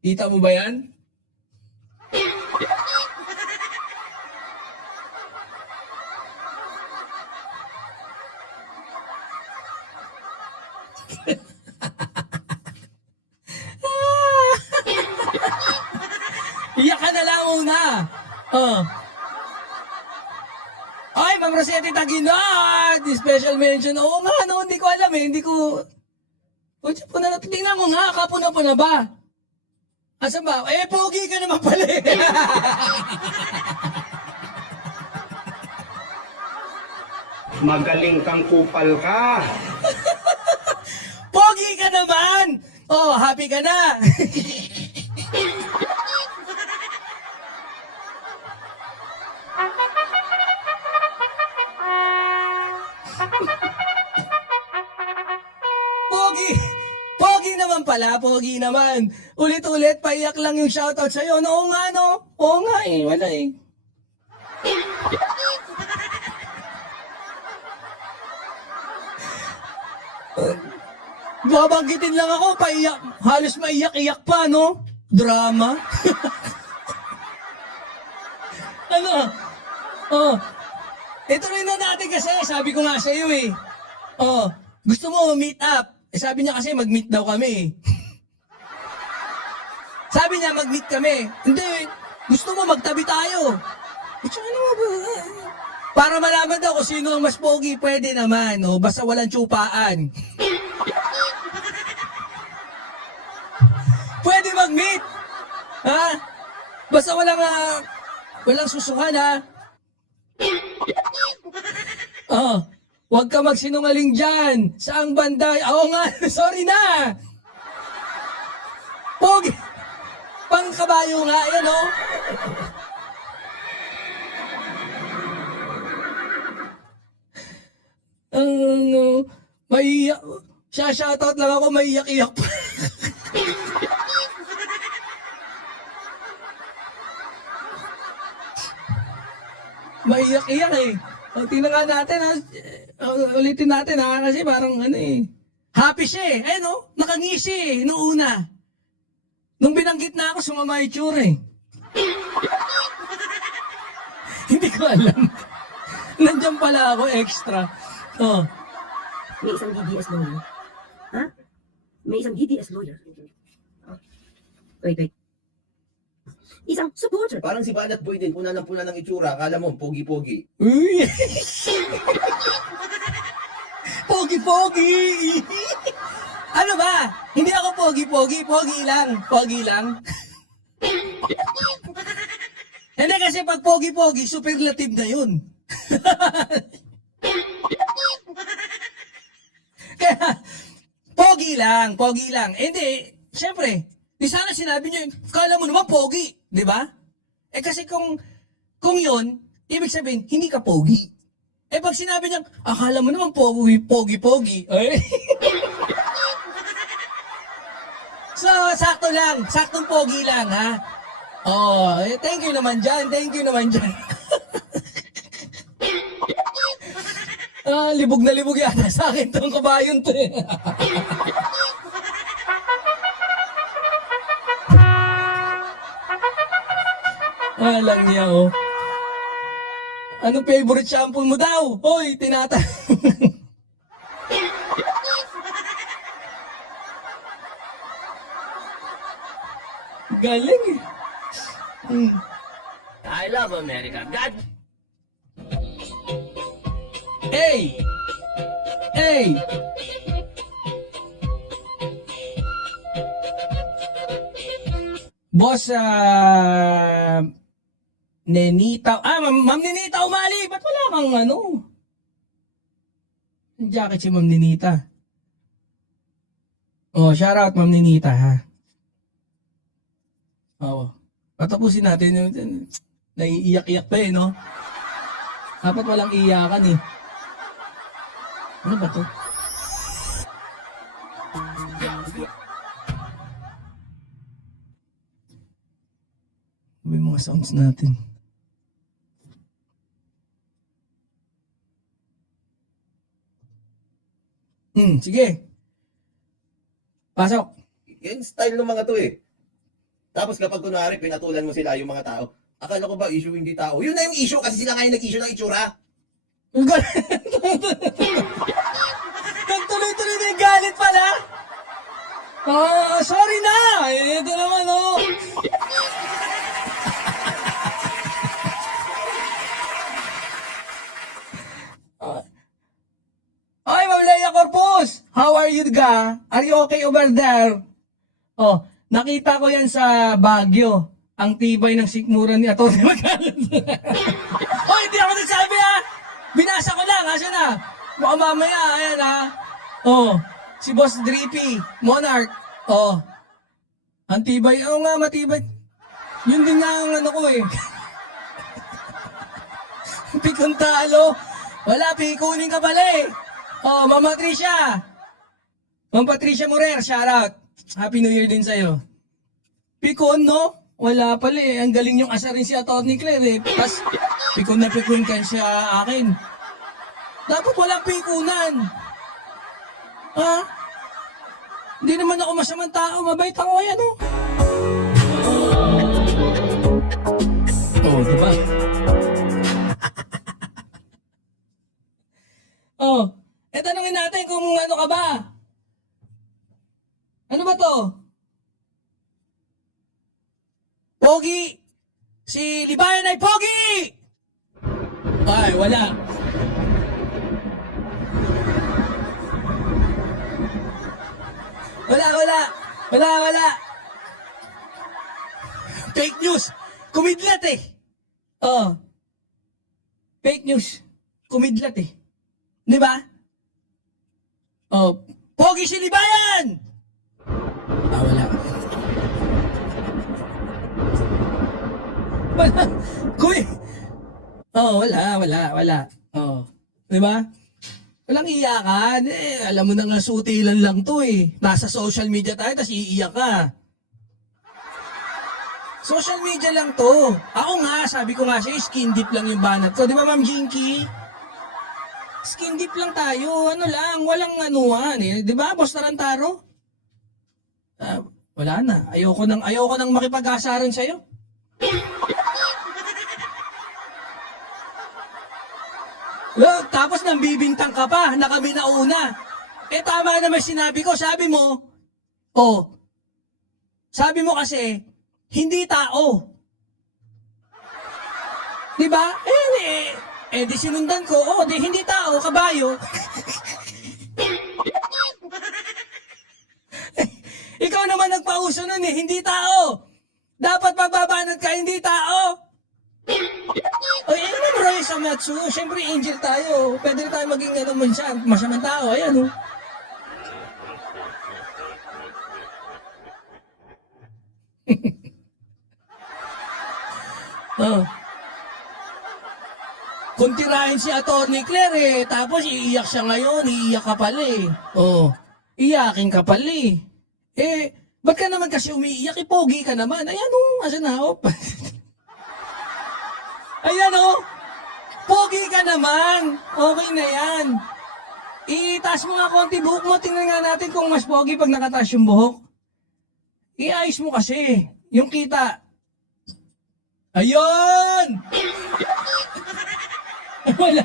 Kita mo ba yan? Iyak ka na lang una. Ay, Ma'am Rosette Taginat! Special mention. Oo nga, hindi ko alam hindi ko... Tingnan mo nga, kapuna pa na ba? Asan ba? Pogi ka naman pala Magaling kang kupal ka. Pogi ka naman! Happy ka na! Pogi naman. Ulit-ulit, paiyak lang yung shoutout sa'yo. Oo nga, Oo nga wala Babanggitin lang ako, paiyak. Halos maiyak-iyak pa, Drama. Ito rin na natin kasi, sabi ko nga sa'yo gusto mo meet up. Sabi niya kasi mag-meet daw kami. Sabi niya mag-meet kami. Hindi, gusto mo magtabi tayo. Para malaman daw kung sino ang mas pogi, pwede naman. Basta walang tsupaan. Pwede mag-meet. Ha? Basta walang susukan Huwag ka magsinungaling dyan. Saang banda? Oo nga, sorry na. Pogi. Pangkabayo nga, yan Maiyak. Shoutout lang ako, maiyak-iyak pa. Maiyak-iyak eh. Tingnan nga natin ha. Ulitin natin ha. Kasi parang ano eh. Happy siya eh. Ayun oh, nakangisi eh. Noong una. Nung binanggit na ako, sumama yung tsura eh. Hindi ko alam. Nandiyan pala ako extra. Oh. May isang DDS lawyer. Ha? May isang DDS lawyer. Oh. Wait. Isang supporter. Parang si Banat Boy din, puna ng itsura, akala mo, pogi-pogi. Uy! Pogi-pogi! Ano ba? Hindi ako pogi-pogi. Pogi lang. Pogi lang. Hindi kasi pag pogi-pogi, superlative na yun. Kaya, pogi lang. Pogi lang. Hindi, syempre, di sana sinabi nyo yun, kala mo naman pogi. Di ba? Eh kasi kung yun, ibig sabihin, hindi ka pogi. Eh pag sinabi niya, akala mo naman pogi. Ay. So, sakto lang. Saktong pogi lang, ha? Oh, thank you naman dyan. Libog na libog yata sa akin tong kabayon to eh. Alam niya, oh. Anong favorite shampoo mo daw? Hoy, tinata. Galing eh. I love America. God. Hey! Boss, Nenita, Ma'am Nenita Umali, ba't wala kang ano? Yung jacket si Ma'am Nenita. Oh, shout out Ma'am Nenita, ha? Oo. Patapusin natin yung naiiyak-iyak pa eh, no? Dapat walang iyakan eh. Ano ba to? Ano ba yung mga sounds natin? Sige. Pasok. Yan style ng mga to eh. Tapos kapag kunwari, pinatulan mo sila yung mga tao, akala ko ba issue hindi tao? Yun na yung issue kasi sila nga yung nag-issue ng itsura. Nagtuloy-tuloy na yung galit pala. Sorry na. Ito naman, oh. Oy, Ma'am Leia Corpus. How are you, ga? Are you okay over there? Oh, nakita ko yan sa Baguio. Ang tibay ng sikmura ni Atty. Magalit. Oh, hindi ako nagsabi ha. Binasa ko lang, asa na? Baka mamaya, ayan ha. Oh, si Boss Drippy, Monarch. Oh, ang tibay. Oo nga, matibay. Yun din nga ang ano ko eh. Pikuntalo. Wala, pikunin ka pala eh. Oh, Ma'am Patricia. Ma'am Patricia Morer, shout out. Happy New Year din sa'yo. Pikon, no? Wala pala eh. Ang galing yung asa rin si Atty. Claire eh. Tapos, pikon na pikon ka siya akin. Dapat walang pikunan. Ha? Hindi naman ako masamang tao. Mabait ako yan, oh. Oh, di ba? Oh, tanungin natin kung ano ka ba? Ano ba to? Pogi! Si Libayan ay Pogi! Ay, wala. Wala. Fake news. Kumidlat eh. Oh. Fake news. Kumidlat eh. Di ba? Oh. Pogi si Libayan! Wala. Wala. Wala. Oh. Di ba? Walang iyakan. Alam mo na nga, sutilan lang to eh. Nasa social media tayo, tapos iiyak ka. Social media lang to. Ako nga, sabi ko nga sa'yo, skin deep lang yung banat ko. Di ba, Ma'am Jinky? Skin deep lang tayo. Ano lang, walang anuhan eh. Di ba, Boss Tarantaro? Wala na. Ayoko nang makipag-asaran sa'yo. Tapos nang bibintang ka pa na kami nauna. Tama naman sinabi ko. Sabi mo kasi, hindi tao. Diba? Di sinundan ko. Di hindi tao, kabayo. Ikaw naman nagpauso nun hindi tao. Dapat magbabanat ka, hindi tao. Naman Roy Samatsu, syempre angel tayo. Pwede tayo maging masamang tao. Ayan Kung tirahin si Atty. Claire tapos iiyak siya ngayon, iiyak ka pala iyakin ka pala ba't ka naman kasi umiiyak, pogi ka naman. Ayan asa na Ayan pogi ka naman. Okay na yan. Itaas mo nga konti buhok mo, tingnan nga natin kung mas pogi pag nakataas yung buhok. Iayos mo kasi, yung kita. Ayun! Wala.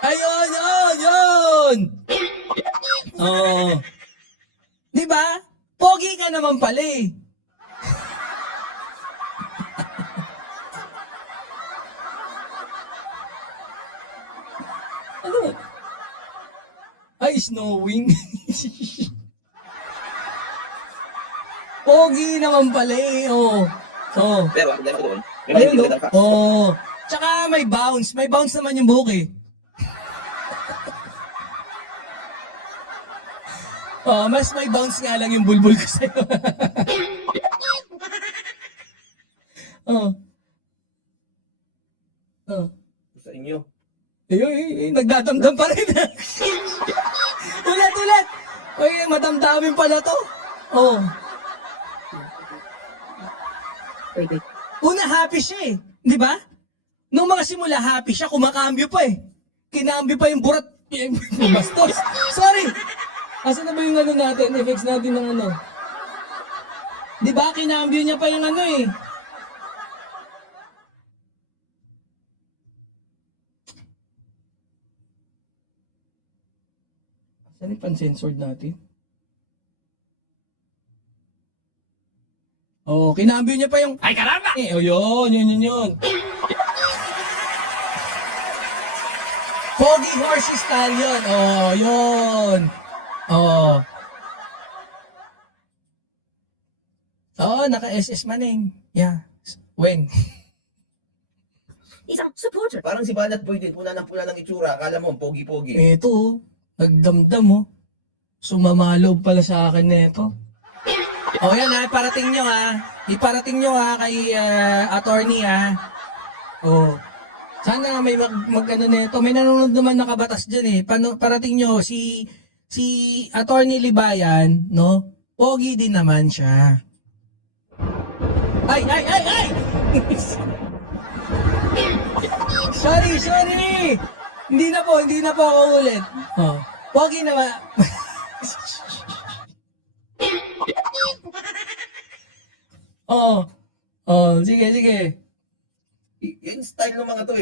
Ayun! Di ba? Pogi ka naman pala Ano? Ay, snowing. Pogi naman pala Pero ako dahil ko doon. Ayun Tsaka may bounce. May bounce naman yung buhok mas may bounce nga lang yung bulbul ko sa'yo. Sa inyo. Nagdadamdam pa rin. Ulit. Madamdamin pala to. Wait. Una, happy siya Di ba? Nung mga simula, happy siya. Kumakambyo pa Kinambyo pa yung burat. Yung bastos. Sorry. Asa na ba yung natin? Effects natin ng Di ba? Kinambyo niya pa yung Saan yung pan-censored natin? Kinambyo niya pa yung... Ay, karamba! Yun. Pogi Horse Stallion. Yun. Naka-SS Maneng. Yeah. When? Isang supporter. Parang si Banat Boy din, puna ng itsura. Akala mo, pogi-pogi. Ito, nagdamdam Sumamalob pala sa akin nito. Yan parating nyo Iparating nyo kay attorney Sana may mag-ano nito. May nanonood naman na kabatas dyan Parating nyo si Attorney Libayan, pogi din naman siya. Ay! Sorry! Hindi na po ako ulit. Pogi naman. Sige. Yung style ng mga to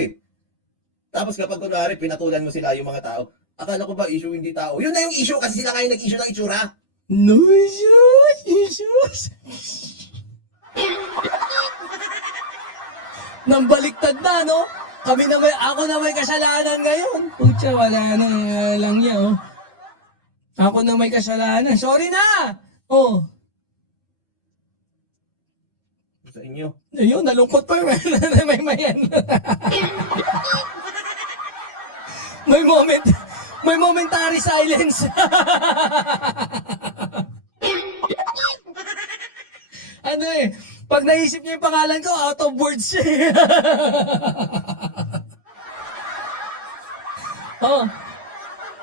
Tapos kapag kunwari, pinatulan mo sila yung mga tao, akala ko ba issue hindi tao? Yun na yung issue kasi sila kayo nag-issue ng itsura. No issues. Nang baliktad na, ako na may kasalanan ngayon. Putya, wala na lang niya, Ako na may kasalanan. Sorry na! Sa inyo. Ayun, nalungkot pa may yan. May momentary silence. Pag naisip niya yung pangalan ko, out of words siya.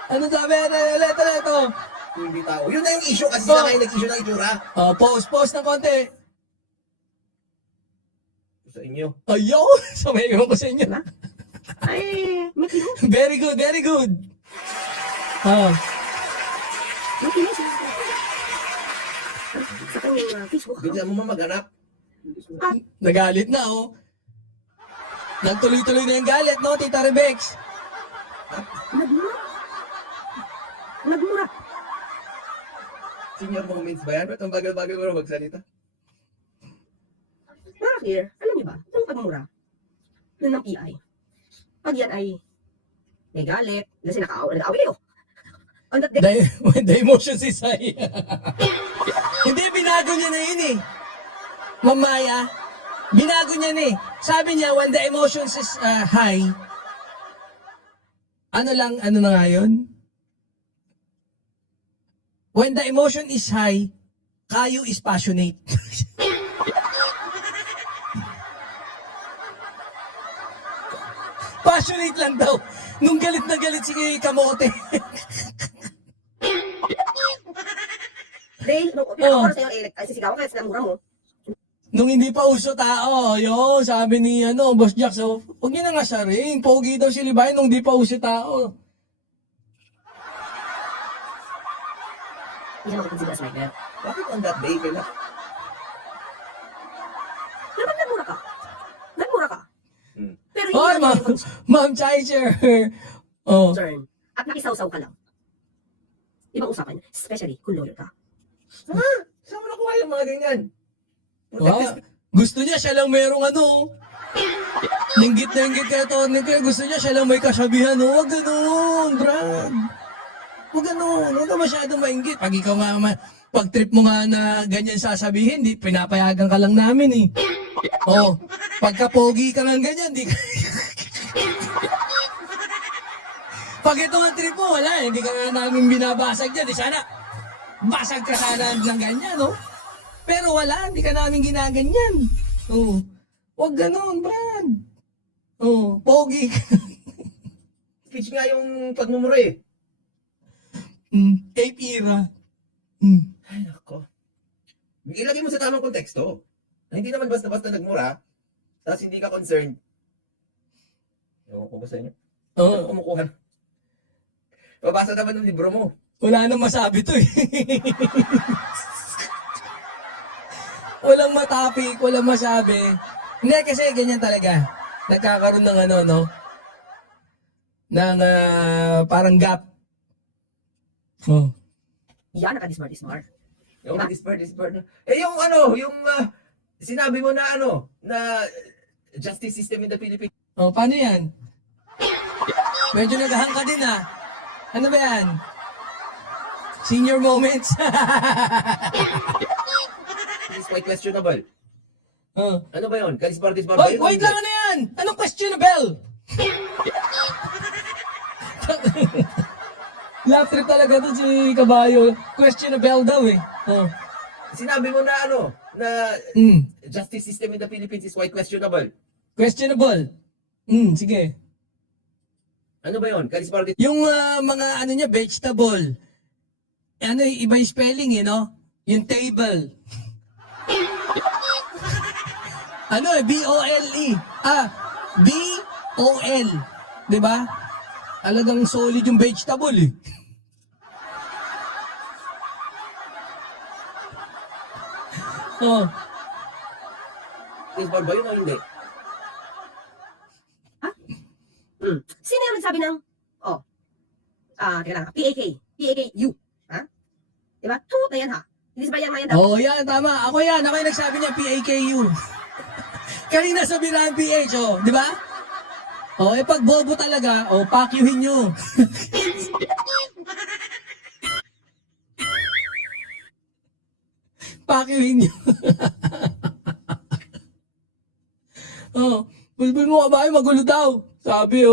Ano sabi? Ito. Hindi tao. Yun na yung issue kasi sila ngayon nag-issue ng itsura. Pause na konti. Sa inyo. Ayaw! Sumayon ko sa inyo. Diba? Ay, may kilo. Very good, very good. May kilo siya. Sa kanyang Facebook account. Bigyan mo maghanap. Nagalit na, oh. Nagtuloy-tuloy na yung galit, no, Tita Rebex? Nagmura. Nagmura. Senior moments ba yan? Ba't ang bagal-bagal mo magsalita? Mga clear, alam niyo ba, yung pagmura, yun ng PI. Pag yan ay may galit, kasi nag-away kayo. On that day, When the emotions is high. Hindi, binago niya na yun eh. Mamaya, binago niya na eh. Sabi niya, when the emotions is high, ano na nga yun? When the emotion is high, kayo is passionate. Passionate lang daw. Nung galit na galit si Kamote. Dale, nung pinaka oras na yun, ay sisigawan kaya sinamura mo. Nung hindi pa uso tao, yun, sabi ni Boss Jack, so, huwag niya na nga siya rin. Pogi daw si Libay nung hindi pa uso tao. Hindi naman consider as like that. Bakit on that day kailan? Pero ba't nagmura ka? Nagmura ka. Pero hindi Hoy, naman yung Ma'am Chaicher. Oh. concern. At nakisawsaw ka lang. Ibang usapan, especially kung lawyer ka. Ha? Saan mo nakuha yung mga ganyan? Wow. Gusto niya, siya lang merong Linggit na linggit kaya Tony kaya gusto niya, siya lang may kasabihan. Huwag ganun, Brad. Huwag ganun. Huwag ka masyadong mainggit. Pag ikaw nga, pag trip mo nga na ganyan sasabihin, di, pinapayagan ka lang namin eh. Oh, pagka pogi ka lang ganyan, di ka... Pag ito ang trip mo, wala eh. Hindi ka nga namin binabasag dyan. Di sana, basag ka sana ng ganyan, no? Pero wala, hindi ka namin ginaganyan. Oh, huwag ganun, Brad. Oh, pogi ka. Speech nga yung pagmumura eh. Ape era. Ay, nako. Ilagay mo sa tamang konteksto. Hindi naman basta-basta nagmura, tapos hindi ka concerned. Ewan ko ba sa inyo? Oo. Kumukuha. Babasa naman ng libro mo. Wala nang masabi to eh. Walang matapik, walang masabi. Hindi kasi ganyan talaga. Nagkakaroon ng ng parang gap. Oh. Yan, naka-dismart. Yung Diba? disper na. Eh yung sinabi mo na na justice system in the Philippines. Oh, paano yan? Medyo naghahang ka din ah. Ano ba yan? Senior moments. Is quite questionable. Oh. Ano ba yun? Kalis-partis ba? Wait lang, ano yan? Anong questionable? Laugh trip talaga to si Kabayo. Questionable daw eh. Oh. Sinabi mo na na justice system in the Philippines is quite questionable. Questionable. Sige. Ano ba yun? Kalis-partis. Yung mga niya, vegetable. Iba yung spelling no? Yung table. B-O-L-E. B-O-L. Diba? Talagang solid yung vegetable eh. Oh. Baseball ba yun o hindi? Sino yung nagsabi ng, teka lang, PAK, PAK-U, ha? Diba? Tuot na yan, ha? Hindi ba yan mga yan daw? Oh, yan, tama. Ako yung nagsabi niya, PAKU. Kanina sa Birahan PH, di ba? Pag bobo talaga, pakyuhin nyo. Pakyuhin nyo. Bulbul mo kabayo, magulo daw. Sabi,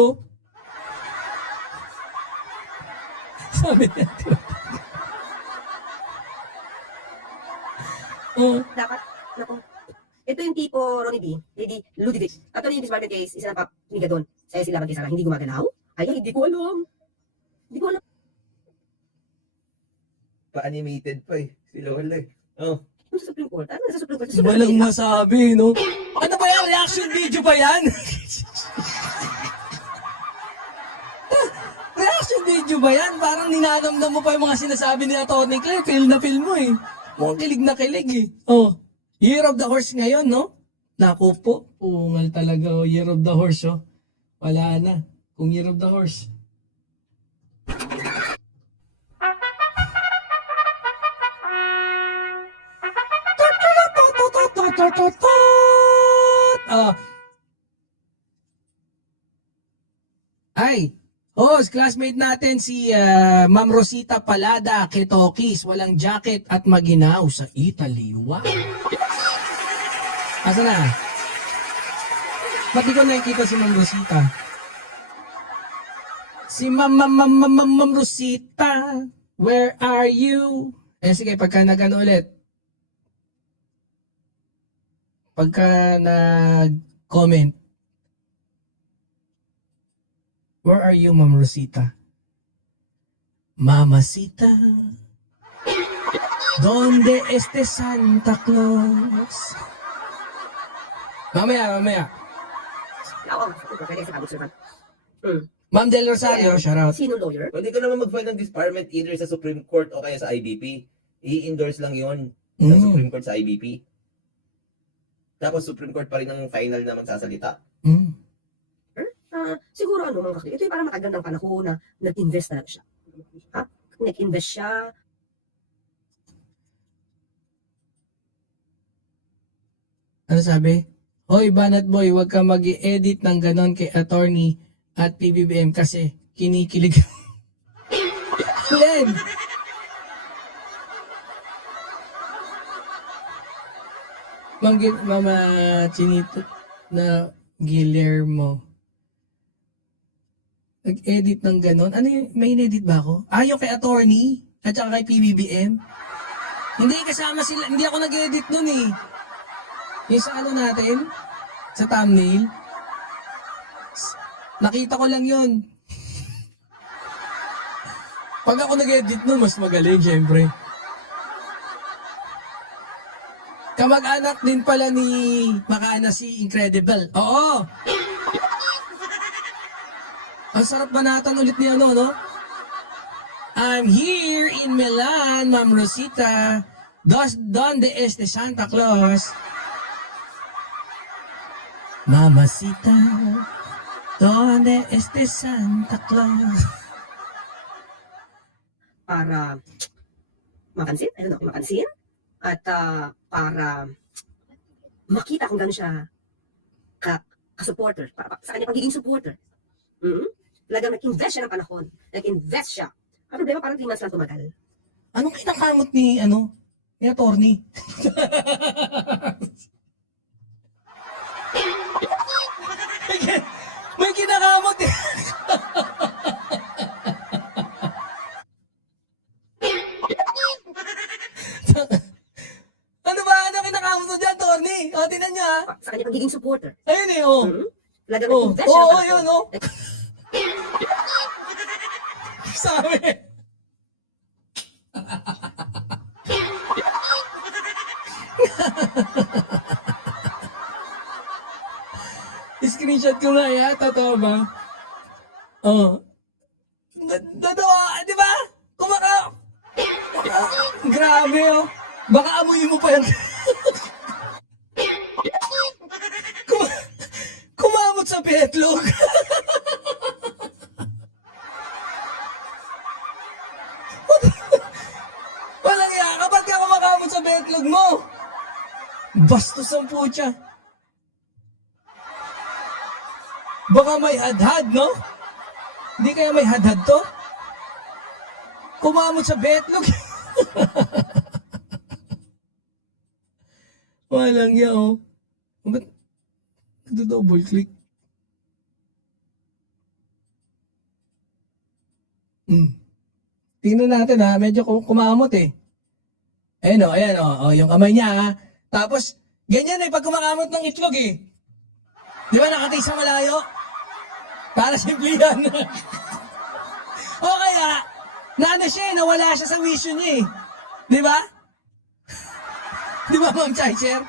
Sabi niya. Dapat, naku, ito yung tipo Ronnie D, Lady Ludovic. At yung disbarment case, isa na pa, doon. Sa'yo sila mag-isa lang, hindi gumagalaw? Ay, hindi ko alam. Hindi ko alam. Pa-animated pa eh. Si Lola eh. Oh. Yung sa Supreme Court. Ano sa Supreme Court? Walang masabi, no? Ano ba yan? Reaction video ba yan? Reaction video ba yan? Parang ninanamdam mo pa yung mga sinasabi ni Atty. Clay. Feel na feel mo eh. Mukhang kilig na kilig eh. Oh, Year of the Horse ngayon, no? Naku po, pungal talaga oh. Year of the Horse, oh. Wala na. Kung Year of the Horse. Ah. Ay, classmate natin si Ma'am Rosita Palada, Ketokis, walang jacket at maginaw sa Italy. Wow! Asa na? Ba't di ko nakikita si Ma'am Rosita? Si Ma'am Rosita, where are you? Eh sige, pagka nag-ano ulit, pagka nag-comment, where are you, Ma'am Rosita? Mamacita, ¿dónde este Santa Claus? Mamaya. Oo, pwede sa kabutsuran. Ma'am Del Rosario, shout out. Sino lawyer? Pwede ka naman mag-file ng disbarment either sa Supreme Court o kaya sa IBP. I-endorse lang yon ng Supreme Court sa IBP. Tapos Supreme Court pa rin ang final na magsasalita. Siguro ano mga kakli. Ito yung parang matagal ng panahon na nag-invest talaga siya. Ha? Nag-invest siya. Ano sabi? Hoy, Banat Boy, huwag ka mag-i-edit ng ganon kay attorney at PBBM kasi kinikilig. Len! Mama Chinito na Guillermo. Nag-edit ng ganon? Ano yung, may in-edit ba ako? Yung kay attorney at saka kay PBBM? Hindi, kasama sila. Hindi ako nag-edit nun eh. Yung sa ano natin, sa thumbnail, nakita ko lang yun. Pag ako nag-edit nun, mas magaling, syempre. Kamag-anak din pala ni Makana si Incredible. Oo! Ang sarap banatan ulit ni ano, no? I'm here in Milan, Ma'am Rosita. Donde este Santa Claus? Mamacita, ¿dónde este Santa Claus? Para mapansin, mapansin. At para makita kung gano'n siya ka-supporter. Sa kanya pagiging supporter. Talagang nag-invest siya ng panahon. Nag-invest siya. Ang problema parang 3 months lang tumagal. Anong kinakamot ni, ni attorney? may kinakamot eh. Ano ba? Ano kinakamot mo dyan, attorney? O, tinan niyo ha. Sa kanya pagiging supporter. Ayun eh, oh. Talagang Oh, nag-invest siya ng oh, panahon. yun, oh. Sabi. Screenshot ko nga yan, totoo ba? Oh. Totoo, di ba? Grabe oh. Baka amuyin mo pa yan. Kumamot sa petlog. Walang yaka, ba't ka kumakamot sa betlog mo? Bastos ang putya. Baka may hadhad, no? Hindi kaya may hadhad to? Kumamot sa betlog. Walang ya, oh. Ba't double click? Tingnan natin ha, medyo kumamot eh. Ayan o, yung kamay niya ha. Tapos, ganyan eh, pag kumakamot ng itlog eh. Di ba nakatay sa malayo? Para simple yan. O kaya, naano siya eh, nawala siya sa wisyo niya eh. Di ba? Di ba, Ma'am Chaicher?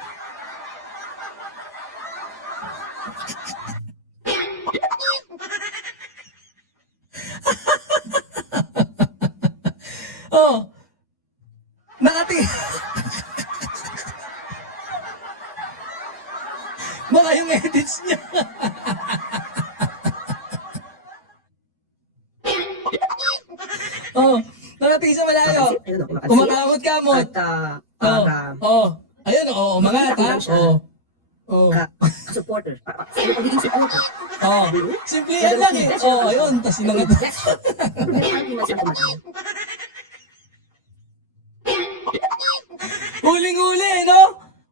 Oh, nakati... Baka yung edits niya. Oh, nakati sa malayo. Mapansin, ayun o, mapansin. Kumakamot-kamot. At Oh, para oh. Ayun, oh, umangat ha. Makita ko lang siya. Oh. Oh. ka-supporter. Sa iyo pagiging supporter. Oh. Simple yan lang eh. Oh, ayun. Tapos sinangat. Problema ang Timas na tumatay. Huling-huli, no?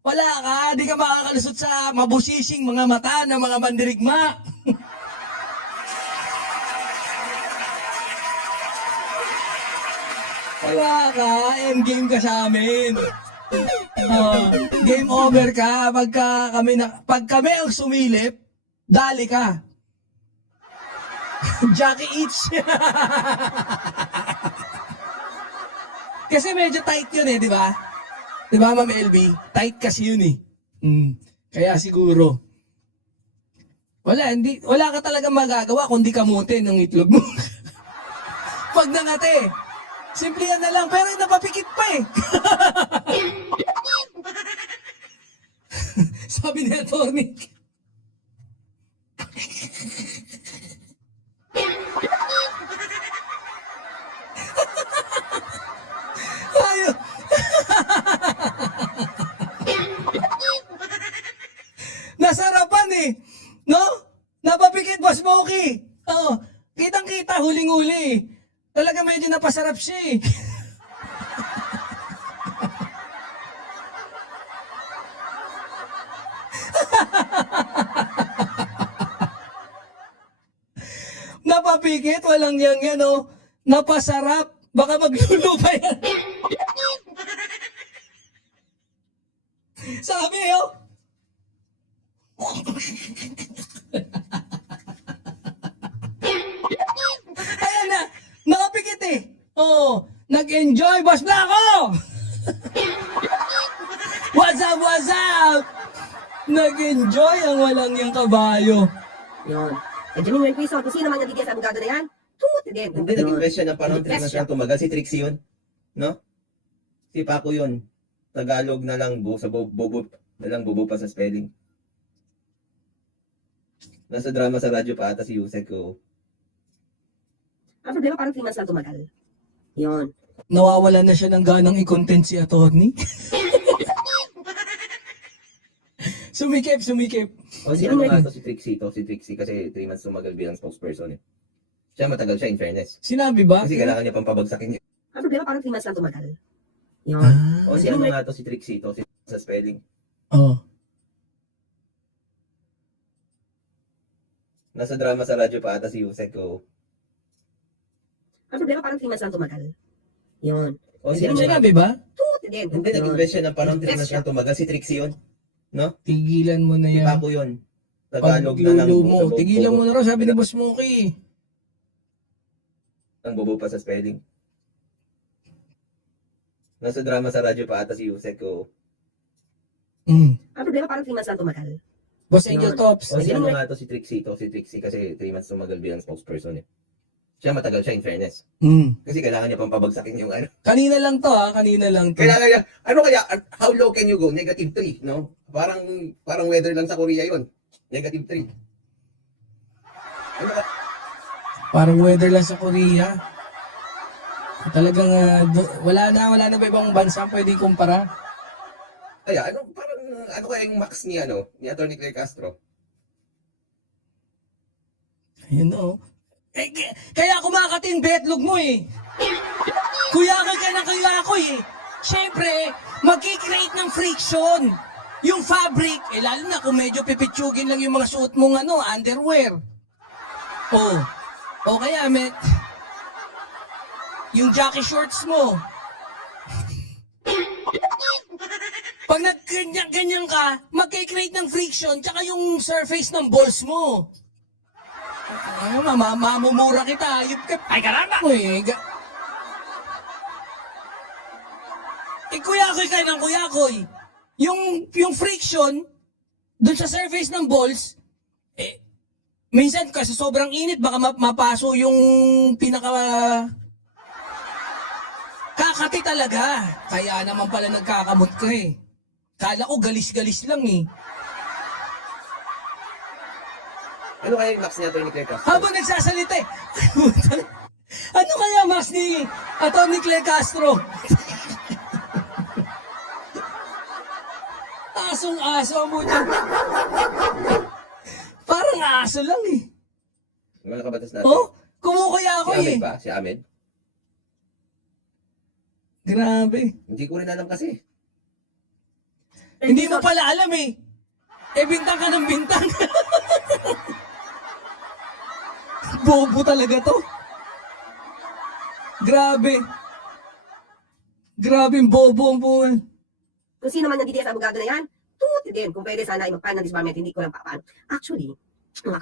Wala ka. Di ka makakalusot sa mabusising mga mata ng mga mandirigma. Wala ka. Endgame ka sa amin. Game over ka. Pag kami ang sumilip, dali ka. Jackie Eats. Kasi medyo tight yun eh, di ba? Di ba, Ma'am LB? Tight kasi yun eh. Kaya siguro. Wala ka talaga magagawa kundi kamutin ng itlog mo. Pag nangate. Simple yan na lang, pero napapikit pa eh. Sabi ni Atty. Ayun. Nasarapan eh. No? Napapikit ba, Smokey? Oo. Kitang-kita, huling-huli. Talaga medyo napasarap siya eh. Napapikit, walang yan, oh. Napasarap. Baka magluluto pa yan. Sabi, oh. Ayan na. Nakapikit eh. Oh, nag-enjoy, Boss Blanco! What's up, what's up? Nag-enjoy ang walang yung kabayo. Yun. Benjamin Wenquiso, kung sino man nagiging sa abogado na yan, tuot din. Hindi naging best siya ng panahon na siya tumagal. Si Trixie yun. No? Si Paco yun. Tagalog na lang, sa bobo na lang, bobo pa sa spelling. Nasa drama sa radyo pa ata si Yusek ko. Ang problema parang 3 months lang tumagal. Yun. Nawawalan na siya ng ganang i-content si Atty. Sumikip. O si ano nga to si Trixie kasi 3 months tumagal bilang spokesperson eh. Siya matagal siya in fairness. Sinabi ba? Kasi kailangan niya pang pabagsakin yun. Ang problema parang 3 months lang tumagal. Yun. O si ano nga to si Trixie sa spelling. Oh. Nasa drama sa radyo pa ata si Yusek ko. Ang problema parang 3 months lang tumagal. Yun. O si ano nga Sinabi ba? Tuot din. Hindi naging best siya ng panahon 3 months siya tumagal. Si Trixie yun. No? Tigilan mo na Si yan. Paco yun. Tagalog na lang. Paglulo mo. sa Tigilan bobo. mo na raw, sabi ni Boss Smokey. Ang bobo pa sa spelling. Nasa drama sa radyo pa ata si Yusek ko. Ang problema parang 3 months lang tumagal. Boss Angel Yun. Tops. O si ano nga to si Trixie kasi 3 months tumagal bilang spokesperson eh. Siya matagal siya in fairness. Kasi kailangan niya pang pabagsakin yung ano. Kanina lang to. Kailangan niya, ano kaya, how low can you go? -3, no? Parang weather lang sa Korea yon. -3. Ano ka? Parang weather lang sa Korea. Talagang wala na ba ibang bansa pwedeng kumpara? Kaya, ano kaya yung max ni Atty. Claire Castro? Ayun o. Kaya kumakating betlog mo eh. Kuyakan ka na ako eh. Siyempre, magkikreate ng friction. Yung fabric, lalo na kung medyo pipitsugin lang yung mga suot mong underwear. O kaya, yung jockey shorts mo. Pag nagganyan ka, magkikreate ng friction, tsaka yung surface ng balls mo. Ay, mamumura kita. Ay, karama ko eh. kuyakoy kayo ng kuyakoy. Yung friction, dun sa surface ng balls, minsan kasi sobrang init, baka mapaso yung pinaka... Kakati talaga. Kaya naman pala nagkakamot ka eh. Kala ko galis-galis lang eh. Ano kaya yung max ni Atty. Claire Castro? Habang nagsasalita eh. Ano kaya max ni Atty. Claire Castro? Asong-aso mo dyan. Parang aso lang eh. Yung mga kabatas natin. Oh, kumukuya ako Si Ahmed eh. ba? Si Ahmed? Grabe. Hindi ko rin alam kasi. Hindi mo pala alam eh. Bintang ka ng bintang. Bobo talaga to. Grabe. Grabe, bobo ang buwan. Kung sino man nag-DDS abogado na yan, tuti din. Kung pwede sana ay mag-file ng disbarment, hindi ko lang paano. Actually,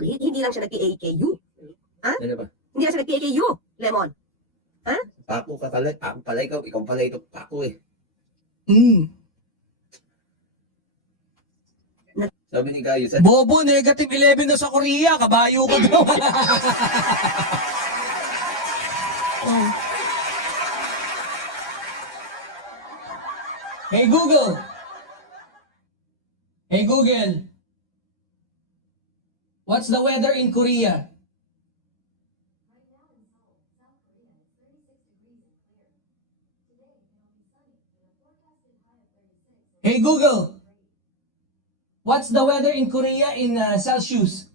hindi lang siya nag-PAKU. Ano ba? Hindi lang siya nag-PAKU, Lemon. Pako ka pala. Ako pala ikaw pala ito. Pako eh. Sabi ni Gayo, sa Bobo, negative 11 na sa Korea. Kabayo ka daw. Oh. Hey Google. Hey Google. What's the weather in Korea? Hey Google. What's the weather in Korea in Celsius?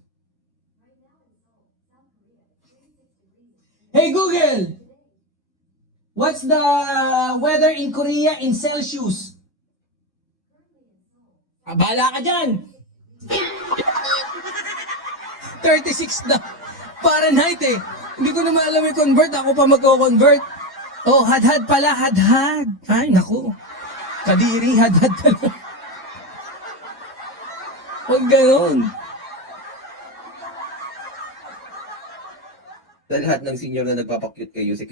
Hey Google. What's the weather in Korea in Celsius? Bahala ka dyan. 36 na. Fahrenheit eh. Hindi ko naman alam yung convert. Ako pa magko-convert. Oh, hadhad pala. Hadhad. Ay, naku. Kadiri, hadhad pala. Huwag ganon. sa lahat ng senior na nagpapakyut kay Yusek,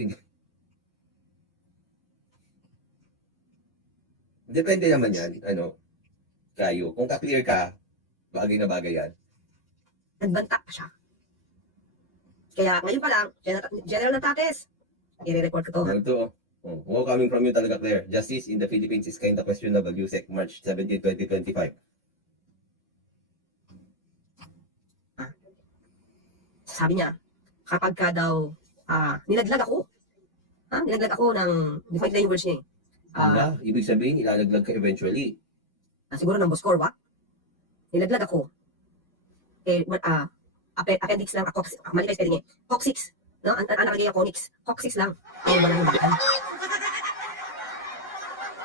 depende naman yan, kayo. Kung ka-clear ka, bagay na bagay yan. Nagbanta pa siya. Kaya ngayon pa lang, General Natates, i-report ko to. Ito, coming from you talaga, Claire. Justice in the Philippines is kind of questionable. Yusek, March 17, 2025. Sabi niya, kapag ka daw, nilaglag ako ng, hindi ko yung words niya eh. Ibig sabihin, ilalaglag ka eventually. Siguro ng Boscorba, nilaglag ako. Appendix lang, mali kayo spelling eh. Coccyx, no? Ang nakalagay ako, Coccyx lang. Ang walang batay.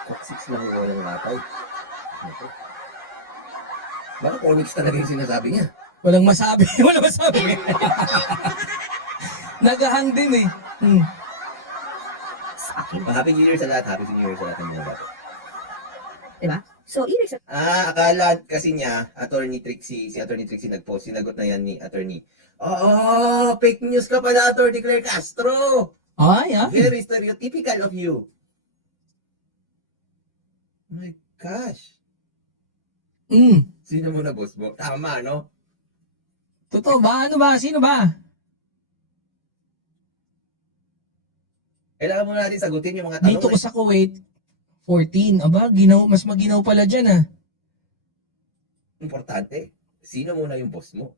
Coccyx lang yung walang matay. Baka Cornix talaga yung sinasabi niya. Walang masabi. Walang masabi. Nagahang din eh. Sa akin. Happy New Year sa lahat. Happy New Year sa lahat ng mga bata. Diba? So, ibig sabihin, Akala kasi niya, Attorney Trixie, si Attorney Trixie nag-post, sinagot na yan ni Attorney. Fake news ka pala, Attorney Claire Castro! Ay, Very stereotypical of you. My gosh. Sino mo na, boss mo? Tama, no? Totoo ba? Ano ba? Sino ba? Kailangan mo natin sagutin yung mga tanong. Dito ko sa Kuwait, 14. Aba, mas maginaw pala dyan ah. Importante. Sino muna yung boss mo?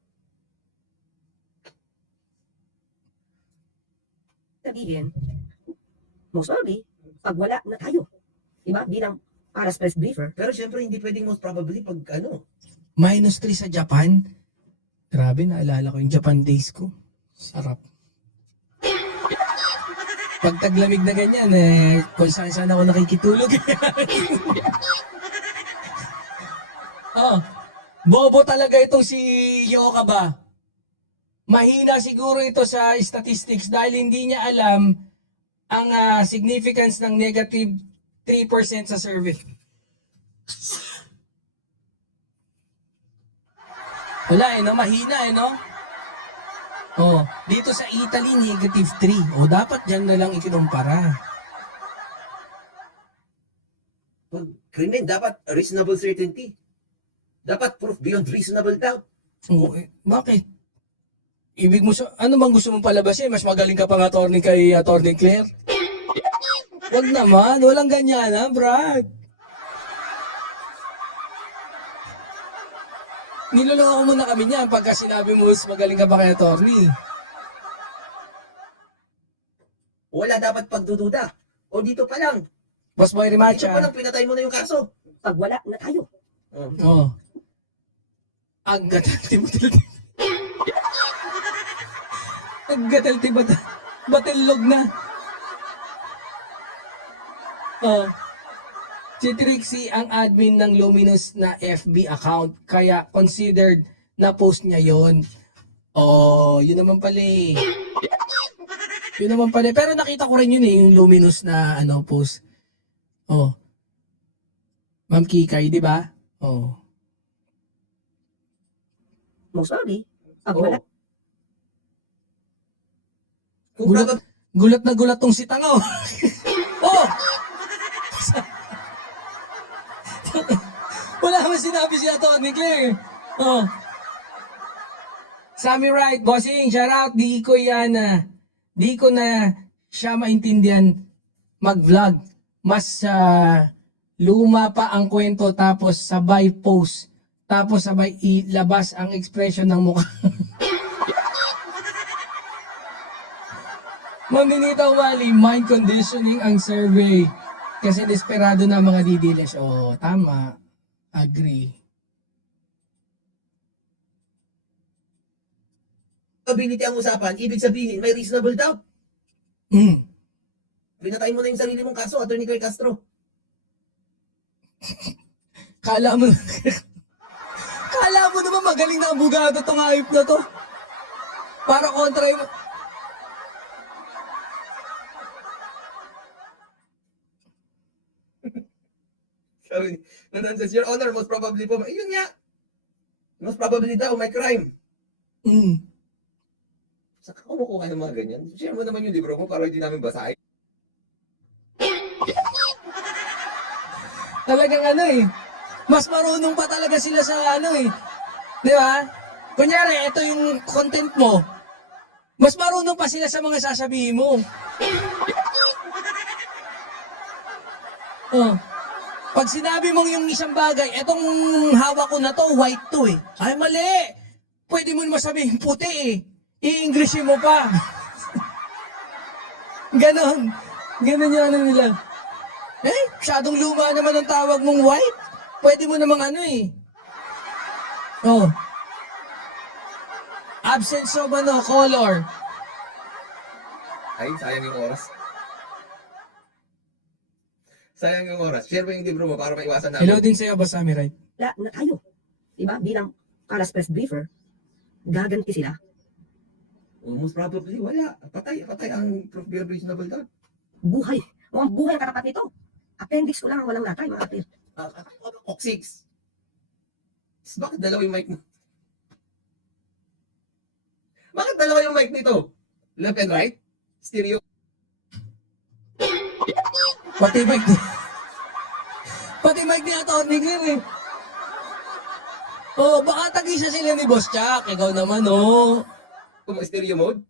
sabihin, most probably, pag wala na tayo. Diba? Bilang para press briefer. Pero syempre, hindi pwedeng most probably pag -3 sa Japan. Grabe, naalala ko yung Japan days ko. Sarap. Pag taglamig na ganyan, kung saan ako nakikitulog. Bobo talaga itong si Yoka ba? Mahina siguro ito sa statistics dahil hindi niya alam ang significance ng negative 3% sa survey. Wala no? Mahina no? Dito sa Italy, negative 3. Dapat dyan na lang ikinumpara. Pag krimen, dapat reasonable certainty. Dapat proof beyond reasonable doubt. Oo, bakit? Ibig mo ano bang gusto mong palabasin? Mas magaling ka pang attorney kay Attorney Claire? Wag naman, walang ganyan ha, Brad. Niloloko mo na kami niyan pagka sinabi mo mas magaling ka pa kay attorney. Wala dapat pagdududa. O dito pa lang. Boss Boy Dito pa Rimacha. lang, pinatay mo na yung kaso. Pag wala na tayo. Oh. Oo. Ang gatalti mo talaga. Ang gatalti ba? Batillog na. Oh. Si Trixie ang admin ng Luminous na FB account, kaya considered na post niya yon. Oh, yun naman pala eh. Yun naman pala. Pero nakita ko rin yun eh, yung Luminous na post. Oh. Ma'am Kikay, di ba? Oh. Most probably, pag Oo. wala, Kung Gulat, babag- gulat na gulat tong si Tangaw. Oh! Wala naman sinabi si Atty. Claire. Oh. Sammy Wright, bossing, shout out. Di ko na siya maintindihan mag-vlog. Mas luma pa ang kwento tapos sabay post. Tapos sabay ilabas ang expression ng mukha. Maminitaw Wally, mind conditioning ang survey. Kasi desperado na mga didiles. Oo, tama. Agree. ability ang usapan, ibig sabihin may reasonable doubt. Mm. Pinatay mo na yung sarili mong kaso, Atty. Claire Castro. Kala mo, kala mo naman magaling na abogado tong hayop na to. Para kontra yung... Sabi, nandun says, Your Honor, most probably po, yun nga. Most probably daw, may crime. Mm. Saka kumukuha ng mga ganyan. Share mo naman yung libro mo para hindi namin basahin. Talagang mas marunong pa talaga sila sa di ba? Kunyari, ito yung content mo. Mas marunong pa sila sa mga sasabihin mo. Oh. Pag sinabi mong yung isang bagay, etong hawak ko na to, white to eh. Ay, mali! Pwede mo naman sabihin puti eh. I-Englishin mo pa. Ganon. Ganon yung nila. Eh, masyadong luma naman ang tawag mong white. Pwede mo namang Oh. Absence of color. Ay, sayang yung oras. Sayang yung oras. Share mo yung libro mo para maiwasan namin. Hello din sa'yo, Boss Samurai. wala na tayo. Diba? Bilang Kalas Press Briefer, gaganti sila. Most probably, wala. Patay ang proof beyond reasonable doubt. Buhay. Mukhang buhay ang katapat nito. Appendix ko lang ang walang latay, mga kapir. Oxix. Bakit dalawa yung mic mo? Bakit dalawa yung mic nito? Left and right? Stereo? Pati mic ni... Pati mic ni Atty. Claire eh. Oh, baka tag-isa sila ni Boss Chuck. Ikaw naman, oh. Kung stereo mode?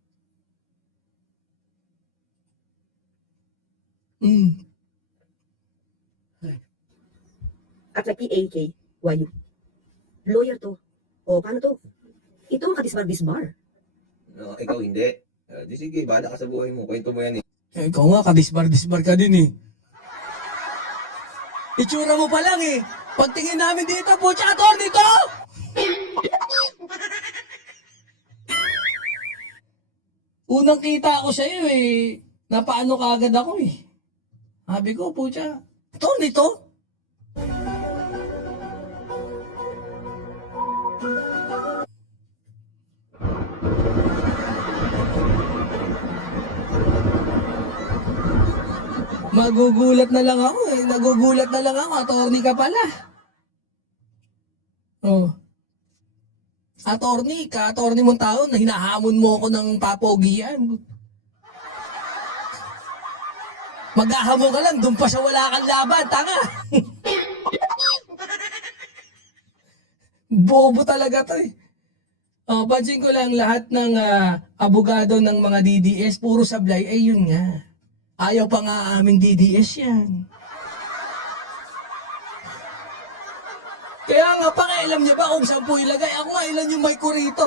Mm. At na PAK, YU. Lawyer to. O, paano to? Ito ang kadisbar-disbar. No, ikaw hindi. Di sige, bahala ka sa buhay mo. Kwento mo yan eh. Eh, ikaw nga, kadisbar-disbar ka din eh. Itsura mo pa lang eh. Pagtingin namin dito, putya, attorney to! Unang kita ko sa'yo eh. Napaano ka agad ako eh. Sabi ko, putya, attorney to? Magugulat na lang ako eh. Nagugulat na lang ako. Attorney ka pala. Oh. Attorney ka. Attorney mong tao na hinahamon mo ako ng papogian. Maghahamo ka lang, doon pa siya wala kang laban, tanga. Bobo talaga to eh. Oh, pansin ko lang lahat ng abogado ng mga DDS, puro sablay, eh yun nga. Ayaw pa nga aming DDS yan. Kaya nga, pakialam niya ba kung saan po ilagay? Ako nga, ilan yung mic ko rito?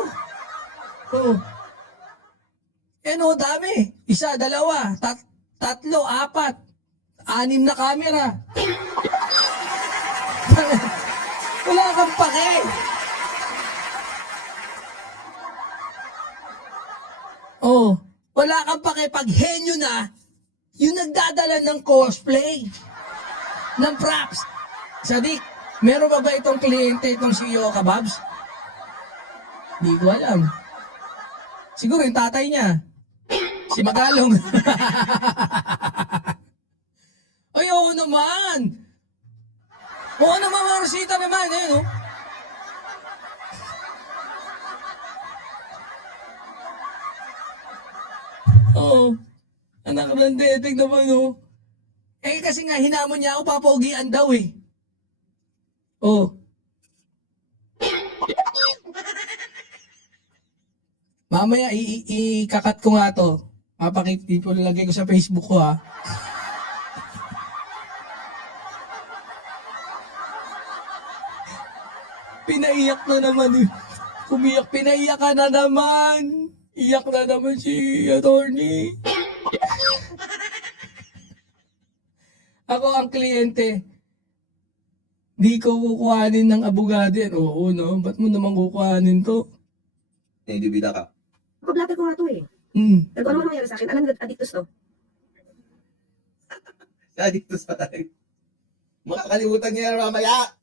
Oh. Eh no, dami. Isa, dalawa, tatlo, apat, 6 na camera. Wala kang pake. Oh, wala kang pake pag henyo na, yung nagdadala ng cosplay, ng props. Sadik, meron ba itong kliyente itong si Yoka Babs? Di ko alam. Siguro yung tatay niya. Si Magalong. Ay, oo naman. Oo naman, mga Rosita naman, eh, no? Oo. Anak ng detek naman, no? Eh, kasi nga, hinamon niya ako, papogian daw, eh. Oo. Mamaya, i-kakat ko nga to. Ipolagay ko sa Facebook ko, ha. Pinaiyak na naman, eh. Pinaiyak ka na naman. Iyak na naman si attorney. Ako ang kliyente. Di ko kukuhanin ng abogado yan. Oo, no? Ba't mo naman kukuhanin to? Hindi bida ka. Ako blatter ko nga to eh. Pero ano man nangyari sa akin, alam na addictus to. Adictus pa tayo. Makakalimutan niya yan mamaya.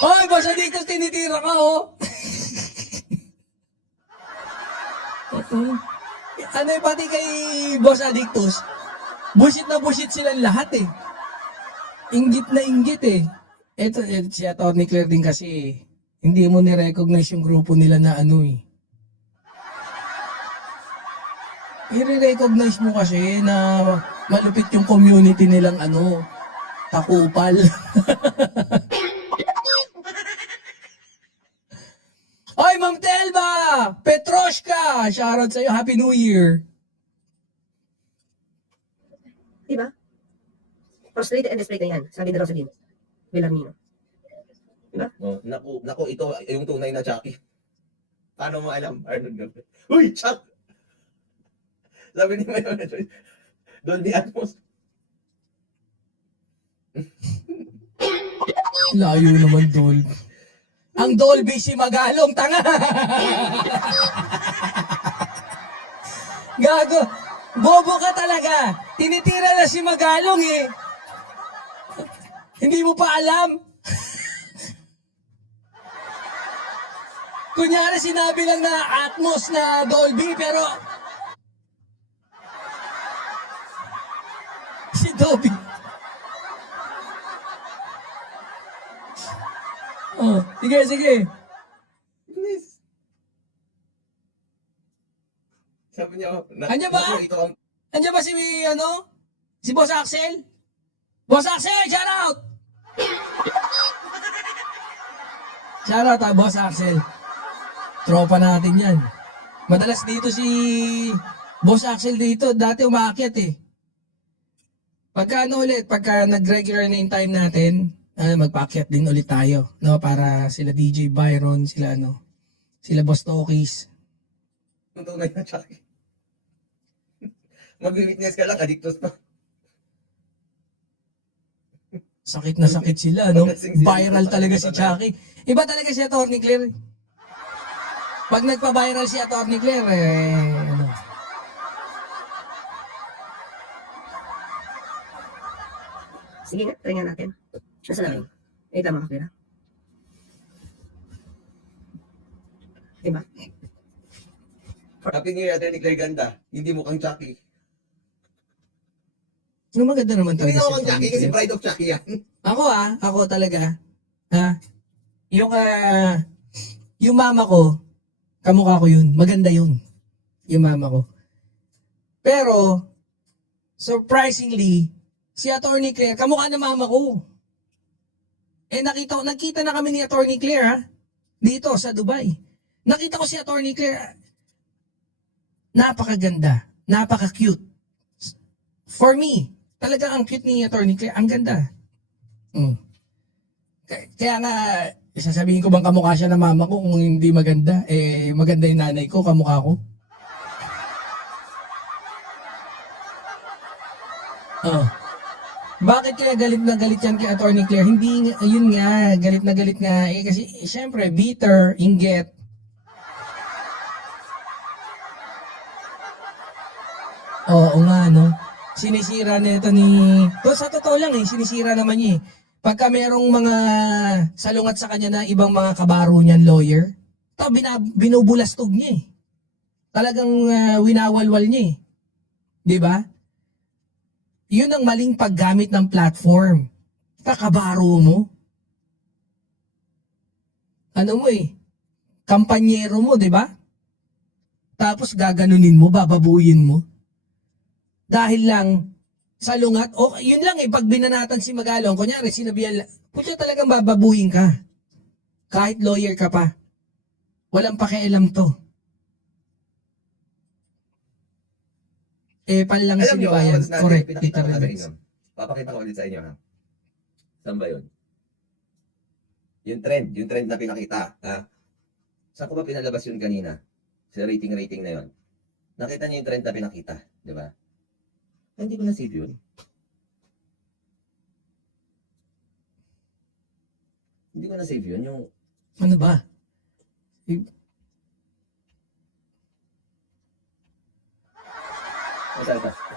Hoy, boss Adictus, tinitira ka, oh. Ano yung pati kay boss Adictus? Bullshit na bullshit silang lahat, eh. Inggit na inggit, eh. Ito, si Atty. Claire din kasi, hindi mo ni-recognize yung grupo nila na ano, eh. I-recognize mo kasi na malupit yung community nilang ano, takupal. Oy, Ma'am Telma! Petroshka! Shoutout sa'yo. Happy New Year! Diba? Frustrated and desperate na yan, sabi ni Rosaline Villarmino. Diba? Oh, naku, ito yung tunay na Chucky. Paano mo alam, Arnold Gabriel? Uy, Chuck! Sabi ni Mayon, Dolby Atmos. Layo naman, Dolby. Ang Dolby si Magalong, tanga! Gago! Bobo ka talaga! Tinitira na si Magalong, eh! Hindi mo pa alam? Kunyari sinabi lang na Atmos na Dolby, pero si Dolby. Oh, sige, sige. Please. Sabi niya, Andiyan ba? naku, ito ang Andiyan ba si, ano? Si Boss Axel? Boss Axel, shout out! Shout out, Boss Axel. Tropa natin yan. Madalas dito si Boss Axel dito. Dati umaakyat, eh. Pagka ano ulit, pagka nag-regular na yung time natin, magpaakyat din ulit tayo, no? Para sila DJ Byron, sila ano, sila Boss Tokis. tunay na Chucky. Mag-witness ka lang, addictus pa. Sakit na sakit sila, no? Viral talaga si Chucky. Iba talaga si Atty. Claire. Pag nagpa-viral si Atty. Claire, ano. Sige nga, try nga natin. Nasa namin. Wait lang mga kapira. Diba? Happy New Year, Atty. Claire Ganda. Hindi mo kang Chucky. Ano maganda naman Hindi talaga mo si kang Chucky Atty. kasi Claire. pride of Chucky yan. Ako talaga. Ha? Yung mama ko, kamukha ko yun. Maganda yun. Yung mama ko. Pero, surprisingly, si Attorney Claire, kamukha na mama ko. Nagkita na kami ni Attorney Claire, ha? Dito, sa Dubai. Nakita ko si Attorney Claire. Napakaganda. Napaka-cute. For me, talaga ang cute ni Attorney Claire. Ang ganda. Kaya nga, sasabihin ko bang kamukha siya ng mama ko kung hindi maganda? Maganda yung nanay ko, kamukha ko. Bakit kaya galit na galit yan kay Attorney Claire? Hindi, yun nga, galit na galit nga. Kasi, syempre, bitter, inggit. Oo nga, no? Sinisira na ito ni... Sa totoo lang sinisira naman niya Pagka merong mga salungat sa kanya na ibang mga kabaro niyan, lawyer, binubulastog niya Talagang winawalwal niya Di ba? Yun ang maling paggamit ng platform. Kakabaro mo. Ano mo kampanyero mo, di ba? Tapos gaganunin mo, bababuyin mo. Dahil lang, salungat, yun lang pag binanatan si Magalong, kunyari, sinabihan, puti talagang bababuyin ka. Kahit lawyer ka pa. Walang pakialam to. Panlang Alam niyo, sinibayan. once natin, Correct. pinakita ko Tita na Rebels. rin, papakita ko ulit sa inyo, ha? Saan ba yun? Yung trend na pinakita, ha? Saan ko ba pinalabas yun kanina? Sa rating na yun. Nakita niyo yung trend na pinakita, di ba? Hindi ko na-save yun. Hindi ko na-save yun, yung... Ano ba? Ito.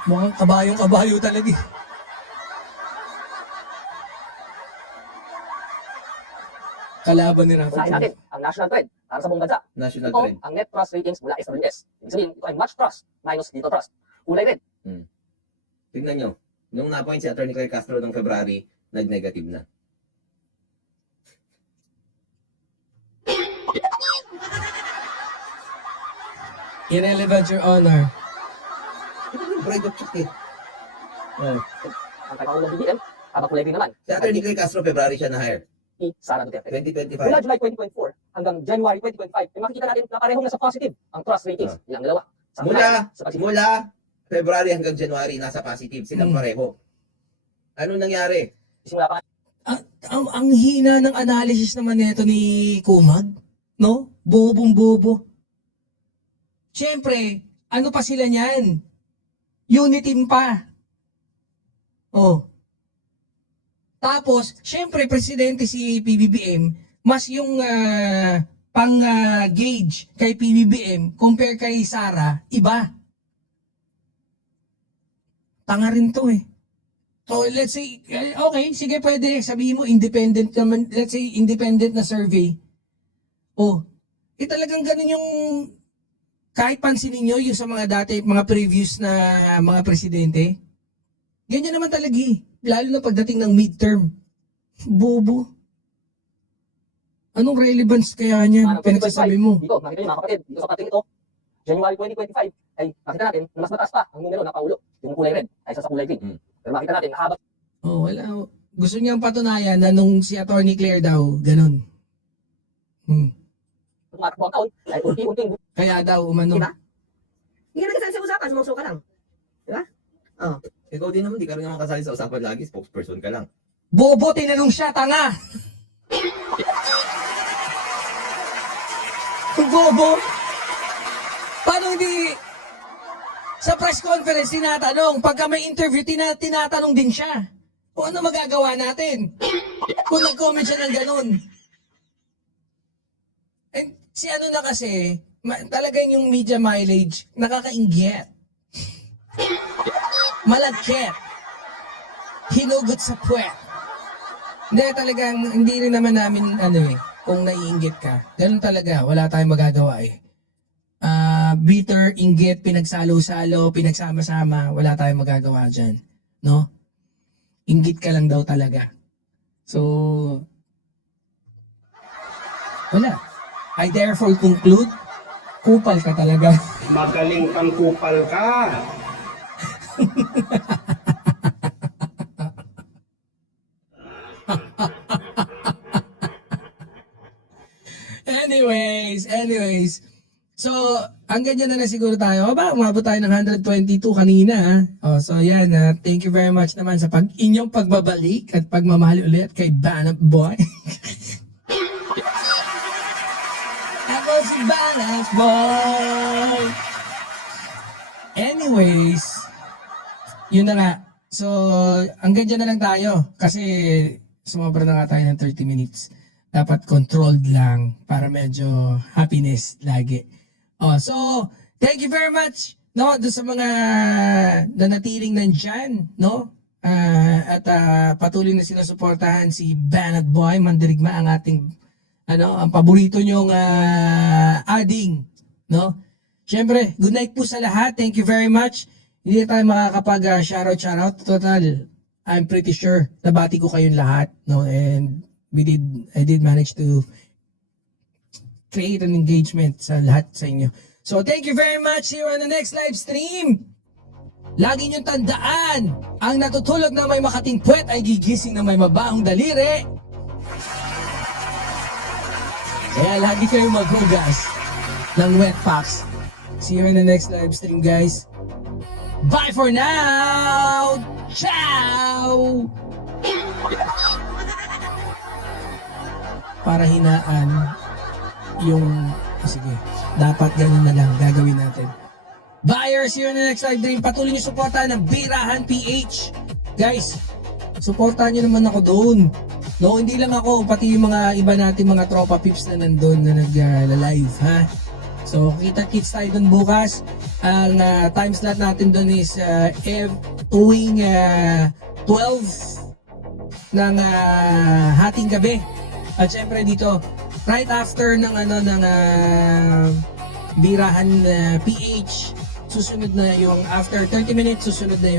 Mukhang kabayong-kabayo talaga Kalaban ni Rafa. Unahin natin ang national trend para sa buong bansa. National Ito trend. ang net trust ratings mula SWS. Ibig sabihin, ito ay much trust minus little trust. Kulay red. Tingnan nyo. Nung na-appoint si Atty. Claire Castro noong February, nag-negative na. Irrelevant, Your Honor. Ito yung pride of check Ang kay Pangulong BBM, habang kulay green naman. Si Atty. Claire Castro, February siya na-hire. Si Sara Duterte. 2025. Mula July 2024 hanggang January 2025, makikita natin na parehong nasa positive ang trust ratings nilang dalawa. Sa Mula February hanggang January, nasa positive. Silang pareho. Ano nangyari? Simula pa Ang hina ng analysis naman nito ni Kumag, no? Bobong-bobo. Siyempre, ano pa sila niyan? Uniteam pa. Tapos, siyempre, presidente si PBBM, mas yung pang-gauge kay PBBM compare kay Sara, iba. Tanga rin to So, let's say, okay, sige pwede, sabihin mo, independent naman, let's say, independent na survey. Talagang ganun yung, kahit pansinin nyo, yung sa mga dati, mga previous na mga presidente, ganyan naman talaga lalo na pagdating ng midterm. Bobo. Anong relevance kaya niyan, pinagsasabi mo? Dito, makita nyo mga kapatid, dito sa pating ito, January 2025, ay makita natin na mas mataas pa ang numero ng paulo, yung kulay red, ay sa kulay green. Pero makita natin na habang Wala. Gusto niyang patunayan na nung si Attorney Claire daw, ganun. tumatakbo ang taon, ay unti-unting Kaya daw, umano. Diba? Hindi ka nagkasali sa usapan, sumangso ka lang. Diba? Ikaw din naman, di ka rin naman kasali sa usapan lagi. Spokesperson ka lang. Bobo, tinanong siya, tanga! Bobo! Paano hindi... Sa press conference, tinatanong. Pagka may interview, tinatanong din siya. O ano magagawa natin? Kung nag-comment siya ng ganun. And si ano na kasi, talagang yung media mileage, nakakainggit. Malagkit. Hinugot sa puwet. Hindi, talagang, hindi rin naman namin, kung naiinggit ka. Ganun talaga, wala tayong magagawa bitter, inggit, pinagsalo-salo, pinagsama-sama, wala tayong magagawa dyan. No? Inggit ka lang daw talaga. So, wala. I therefore conclude, kupal ka talaga. Magaling kang kupal ka. Anyways. So, hanggang dyan na siguro tayo. Umabot tayo ng 122 kanina. So, yan. Thank you very much naman sa inyong pagbabalik at pagmamahal ulit kay Banat Boy. Ako si Banat Boy! Anyways, yun na nga. So, hanggang dyan na lang tayo. Kasi, sumobra na nga tayo ng 30 minutes. Dapat controlled lang para medyo happiness lagi. So, thank you very much, no, doon sa mga nanatiling nandyan, no? At patuloy na sinusuportahan si Banat Boy Mandirigma, ang ating, ang paborito nyong ading, no? Siyempre, good night po sa lahat. Thank you very much. Hindi na tayo makakapag shoutout. Total, I'm pretty sure nabati ko kayong lahat, no? And I did manage to create an engagement sa lahat sa inyo. So, thank you very much. See you on the next live stream. Lagi niyong tandaan, ang natutulog na may makating puwet ay gigising na may mabahong daliri. Kaya lagi kayong maghugas ng wet packs. See you in the next live stream, guys. Bye for now! Ciao! Para hinaan yung sige, dapat ganun na lang gagawin natin. Buyers, see you in the next live stream. Patuloy niyo suportahan ng Birahan PH. Guys, suportahan niyo naman ako doon. No, hindi lang ako, pati yung mga iba natin mga tropa pips na nandun na nag-live, ha? So, kita-kits tayo doon bukas. Ang time slot natin doon is tuwing 12 ng hating gabi. At syempre dito, right after ng Birahan PH, susunod na yung after 30 minutes, susunod na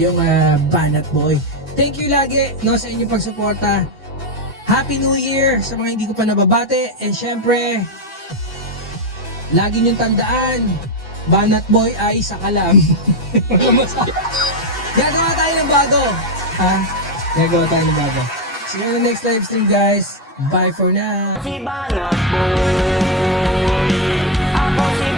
yung Banat Boy. Thank you lagi, no, sa inyong pagsuporta. Happy New Year sa mga hindi ko pa nababate. And syempre, lagi niyong tandaan, Banat Boy ay isa ka lang. Gagawa tayo ng bago. Gagawa tayo ng bago. See you on the next live stream, guys. Bye for now. Si Banat Boy, ako si